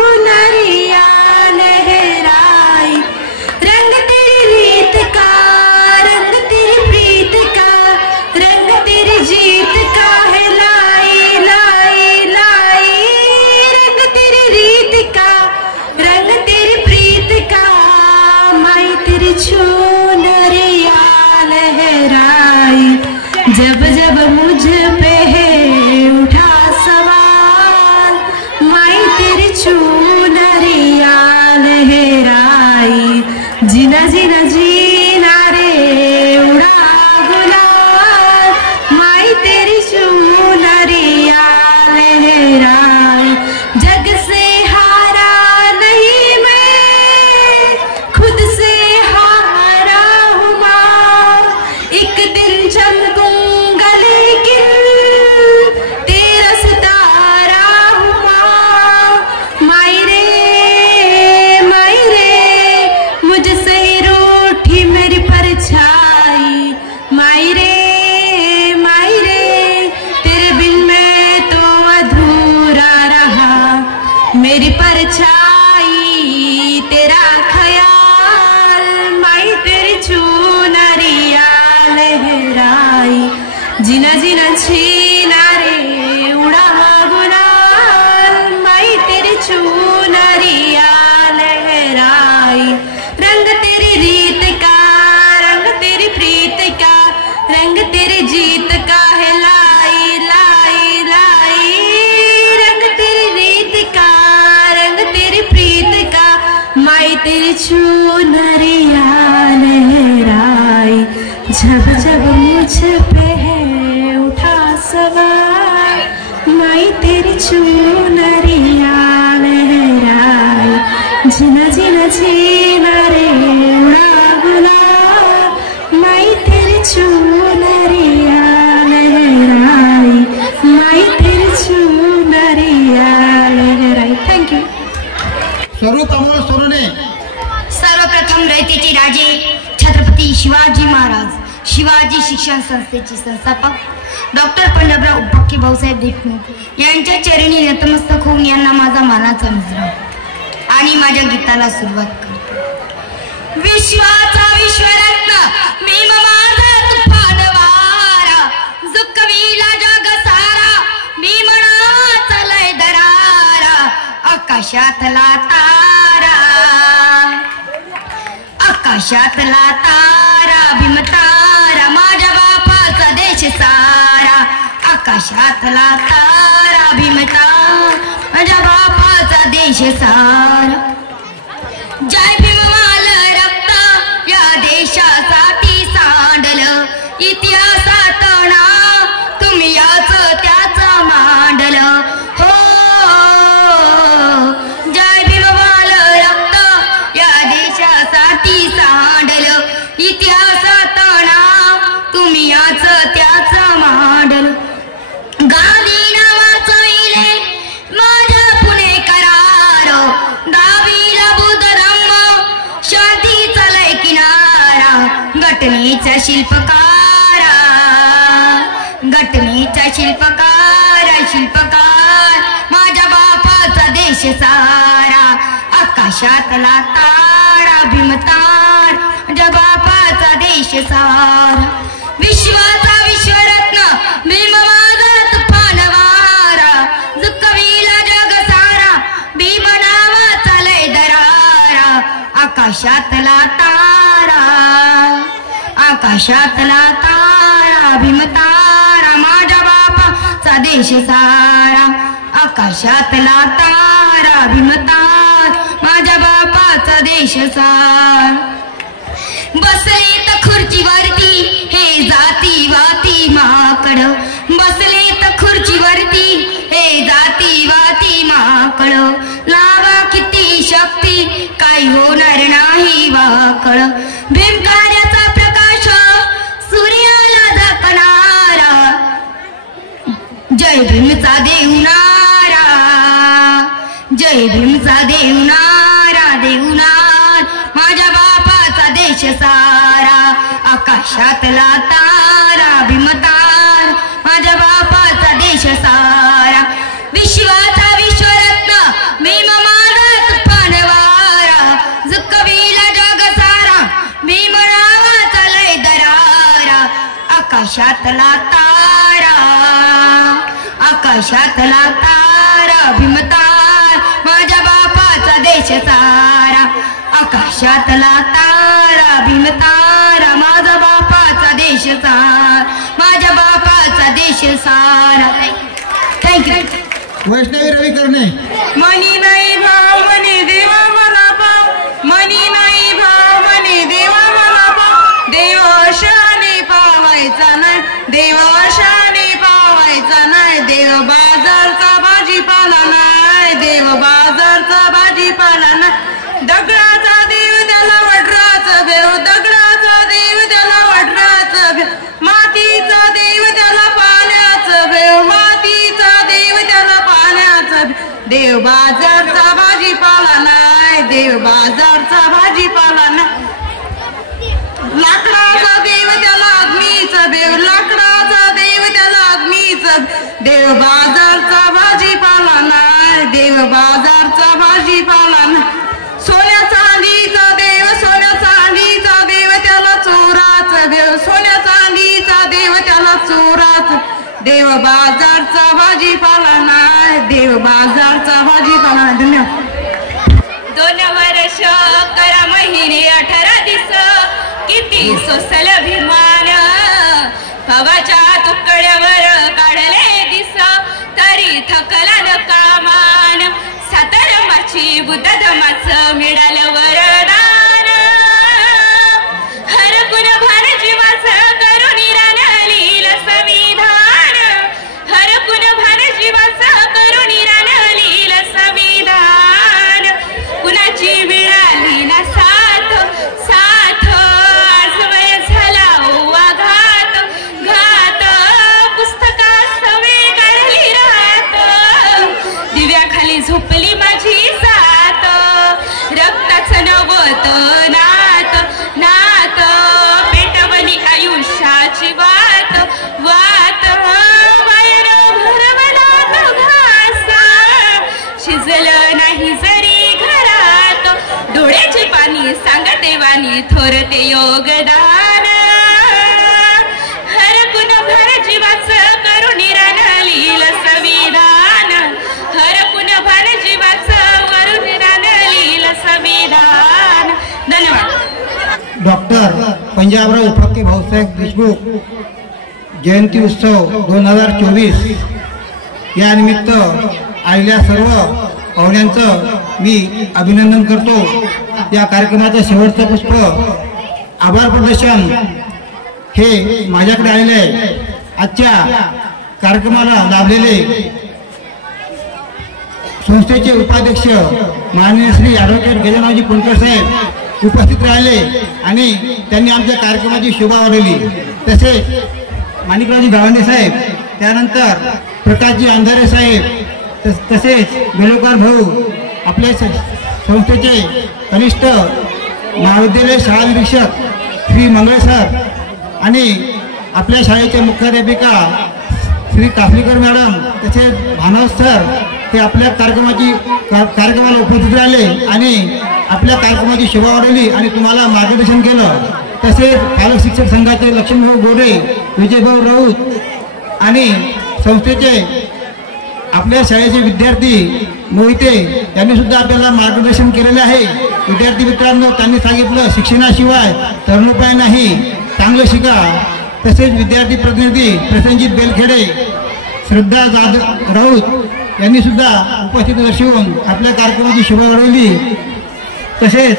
तेरी चुनरिया लहराई, जब जब मुझ पे है उठा सवार, माई तेरी चुनरिया लहराई, जीना जीना जीना रे उड़ा गुलाब, माई तेरी चुनरिया लहराई, माई तेरी चुनरिया लहराई. थँक्यू. स्वरूप अमोल सोनने. सर्वप्रथम रयतेचे राजे छत्रपती शिवाजी महाराज, शिवाजी शिक्षण संस्थेचे संस्थापक डॉक्टर पंजाबराव उपाख्य भाऊसाहेब देशमुख यांच्या चरणी नतमस्तक होऊन यांना माझा मानाचा मुजरा आणि माझ्या गीताला सुरुवात करतो. विश्वाचा विश्वरत्न मी माझा तुफान वारा, जुकवीला जग सारा मी म्हणाचा लय दरारा, आकाशातला तारा, आकाशातला तारा भीमतारा, माझ्या बापाचा देश सारा, आकाशातला तारा भीमतारा, माझ्या बापाचा देश सारा. जय भीम माल रक्त या देशासाठी सांडलं, इतिहासात नाव तुम्ही याच त्याच मांडलं. हो जय भीम माल रक्त या देशासाठी सांडलं, इतिहासात नाव तुम्ही याच त्याच मांडलं. गांधी नावाचं इले माझ्या पुणेकरार, डावीला बुद्ध धम्म शांतीचा लय किनारा, घटनेचा शिल्पकारा, घटनेचा शिल्पकार, शिल्पकार माझ्या बापाचा देश सारा, आकाशातला तारा भीमतार, माझ्या बापाचा देश सारा. विश्वाचा विश्वरत्न भीम माझा तुफान वारा, जुकवीला जग सारा भीम नावाचा लय दरारा, आकाशातला तारा, आकाशातला तारा भीमतारा, माझ्या बापाचा देश सारा, आकाशातला तारा भीमतार, माझ्या बापाचा देश सारा. बसले तर खुर्चीवरती हे जातीवादी माकड, बसले तर खुर्चीवरती हे जातीवादी माकड, लावा किती शक्ती काही होणार नाही वाकड. भीमकार्याचा प्रकाश सूर्याला झाकणारा, जय भीमचा देवनारा, जय भीमचा देवनारा, देवनार माझ्या बापाचा देश सारा, आकाशातला तारा भीमतार, माझ्या बापाचा देश सारा. विश्वाचा विश्वरत्न भीम माझा तुफान वारा, जुकवीला जग सारा भीम नावाचा लय दरारा, आकाशातला तारा, आकाशातला तारा भीमतार, माझ्या बापाचा देश सारा, आकाशातला तारा भीमतारा, माझा बापाचा देश सारा, माझ्या बापाचा देश सारा. थँक्यू. वैष्णवी रवी करणे. मनी नाही भाव म्हणे देवा मला भाव, मनी नाही भाव म्हणे देवा मला भाव, देवाशाने पावायचा नाही, देवाशाने पावायचा नाही, देव बाजारचा भाजीपाला नाही, देव बाजारचा भाजीपाला नाही. दगडाचा देव त्याला वडराचं भेव, दगडाचा देव त्याला वडराचं भेव, मातीचा देव त्याला पाण्याचं भेव, मातीचा देव त्याला पाण्याचं भेव. देव बाजारचा भाजीपाला नाही, देव बाजारचा भाजीपाला नाही. लाकडाचा देव त्याला अग्नीचं भेव, लाकडाचा देव त्याला अग्नीचं, देव बाजारचा भाजीपाला नाही, देव बाजारचा भाजीपाला नाही. सोन्या चांदीचा देव, सोन्या चांदीचा देव त्याला चोराचं भेव, सोन्या चांदीचा देव त्याला चोराचं, देव बाजारचा भाजीपाला नाही, देव बाजारचा भाजीपाला नाही. धन्यवाद. 2 वर्ष करा महिने 18 दिस, किती सोसल अभिमान, पवाच्या तुकड्यावर काढले दिस, तरी थकला न कामान, सातारमाची बुद्ध धमाचं मिळालं वर आणि थोर ते योगदान हर कुण भर जीवाचं करून लील संविधान हर कुण भर जीवाचं करून लील संविधान. धन्यवाद. डॉक्टर पंजाबराव उपाख्य भाऊसाहेब देशमुख जयंती उत्सव 2024 या निमित्त आलेल्या सर्व पाहुण्यांचं मी अभिनंदन करतो. या कार्यक्रमाचं शेवटचं पुष्प आभार प्रदर्शन हे माझ्याकडे आलेले आहे. आजच्या कार्यक्रमाला लाभलेले संस्थेचे उपाध्यक्ष माननीय श्री ॲडव्होकेट गजाननजी पुणकर साहेब उपस्थित राहिले आणि त्यांनी आमच्या कार्यक्रमाची शोभा वाढवली. तसेच माणिकरावजी गावंडे साहेब, त्यानंतर प्रकाशजी अंधारे साहेब, तसेच बेलोकार भाऊ, आपल्या संस्थेचे कनिष्ठ महाविद्यालय शाळा निरीक्षक श्री मंगळे सर आणि आपल्या शाळेचे मुख्याध्यापिका श्री काफलीकर मॅडम, तसेच भानव सर हे आपल्या कार्यक्रमाला उपस्थित राहिले आणि आपल्या कार्यक्रमाची शोभा वाढवली आणि तुम्हाला मार्गदर्शन केलं. तसेच पालक शिक्षक संघाचे लक्ष्मणभाऊ गोडे, विजयभाऊ राऊत आणि संस्थेचे आपल्या शाळेचे विद्यार्थी मोहिते यांनी सुद्धा आपल्याला मार्गदर्शन केलेले आहे. विद्यार्थी मित्रांनो, त्यांनी सांगितलं शिक्षणाशिवाय तरुणोपाय नाही, चांगलं शिका. तसेच विद्यार्थी प्रतिनिधी प्रसंजित बेलखेडे, श्रद्धा जाधव राऊत यांनी सुद्धा उपस्थिती दर्शवून आपल्या कार्यक्रमाची शोभा वाढवली. तसेच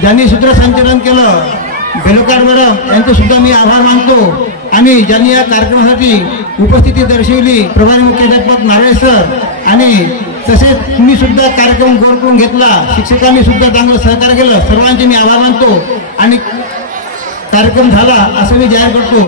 ज्यांनी सूत्रसंचालन केलं बेलोकार मॅडम यांचे सुद्धा मी आभार मानतो आणि ज्यांनी या कार्यक्रमासाठी उपस्थिती दर्शवली प्रभारी मुख्याध्यापक नारळे सर आणि तसेच तुम्ही सुद्धा कार्यक्रम गोड करून घेतला, शिक्षकांनी सुद्धा चांगलं सहकार्य केलं. सर्वांचे मी आभार मानतो आणि कार्यक्रम झाला असं मी जाहीर करतो.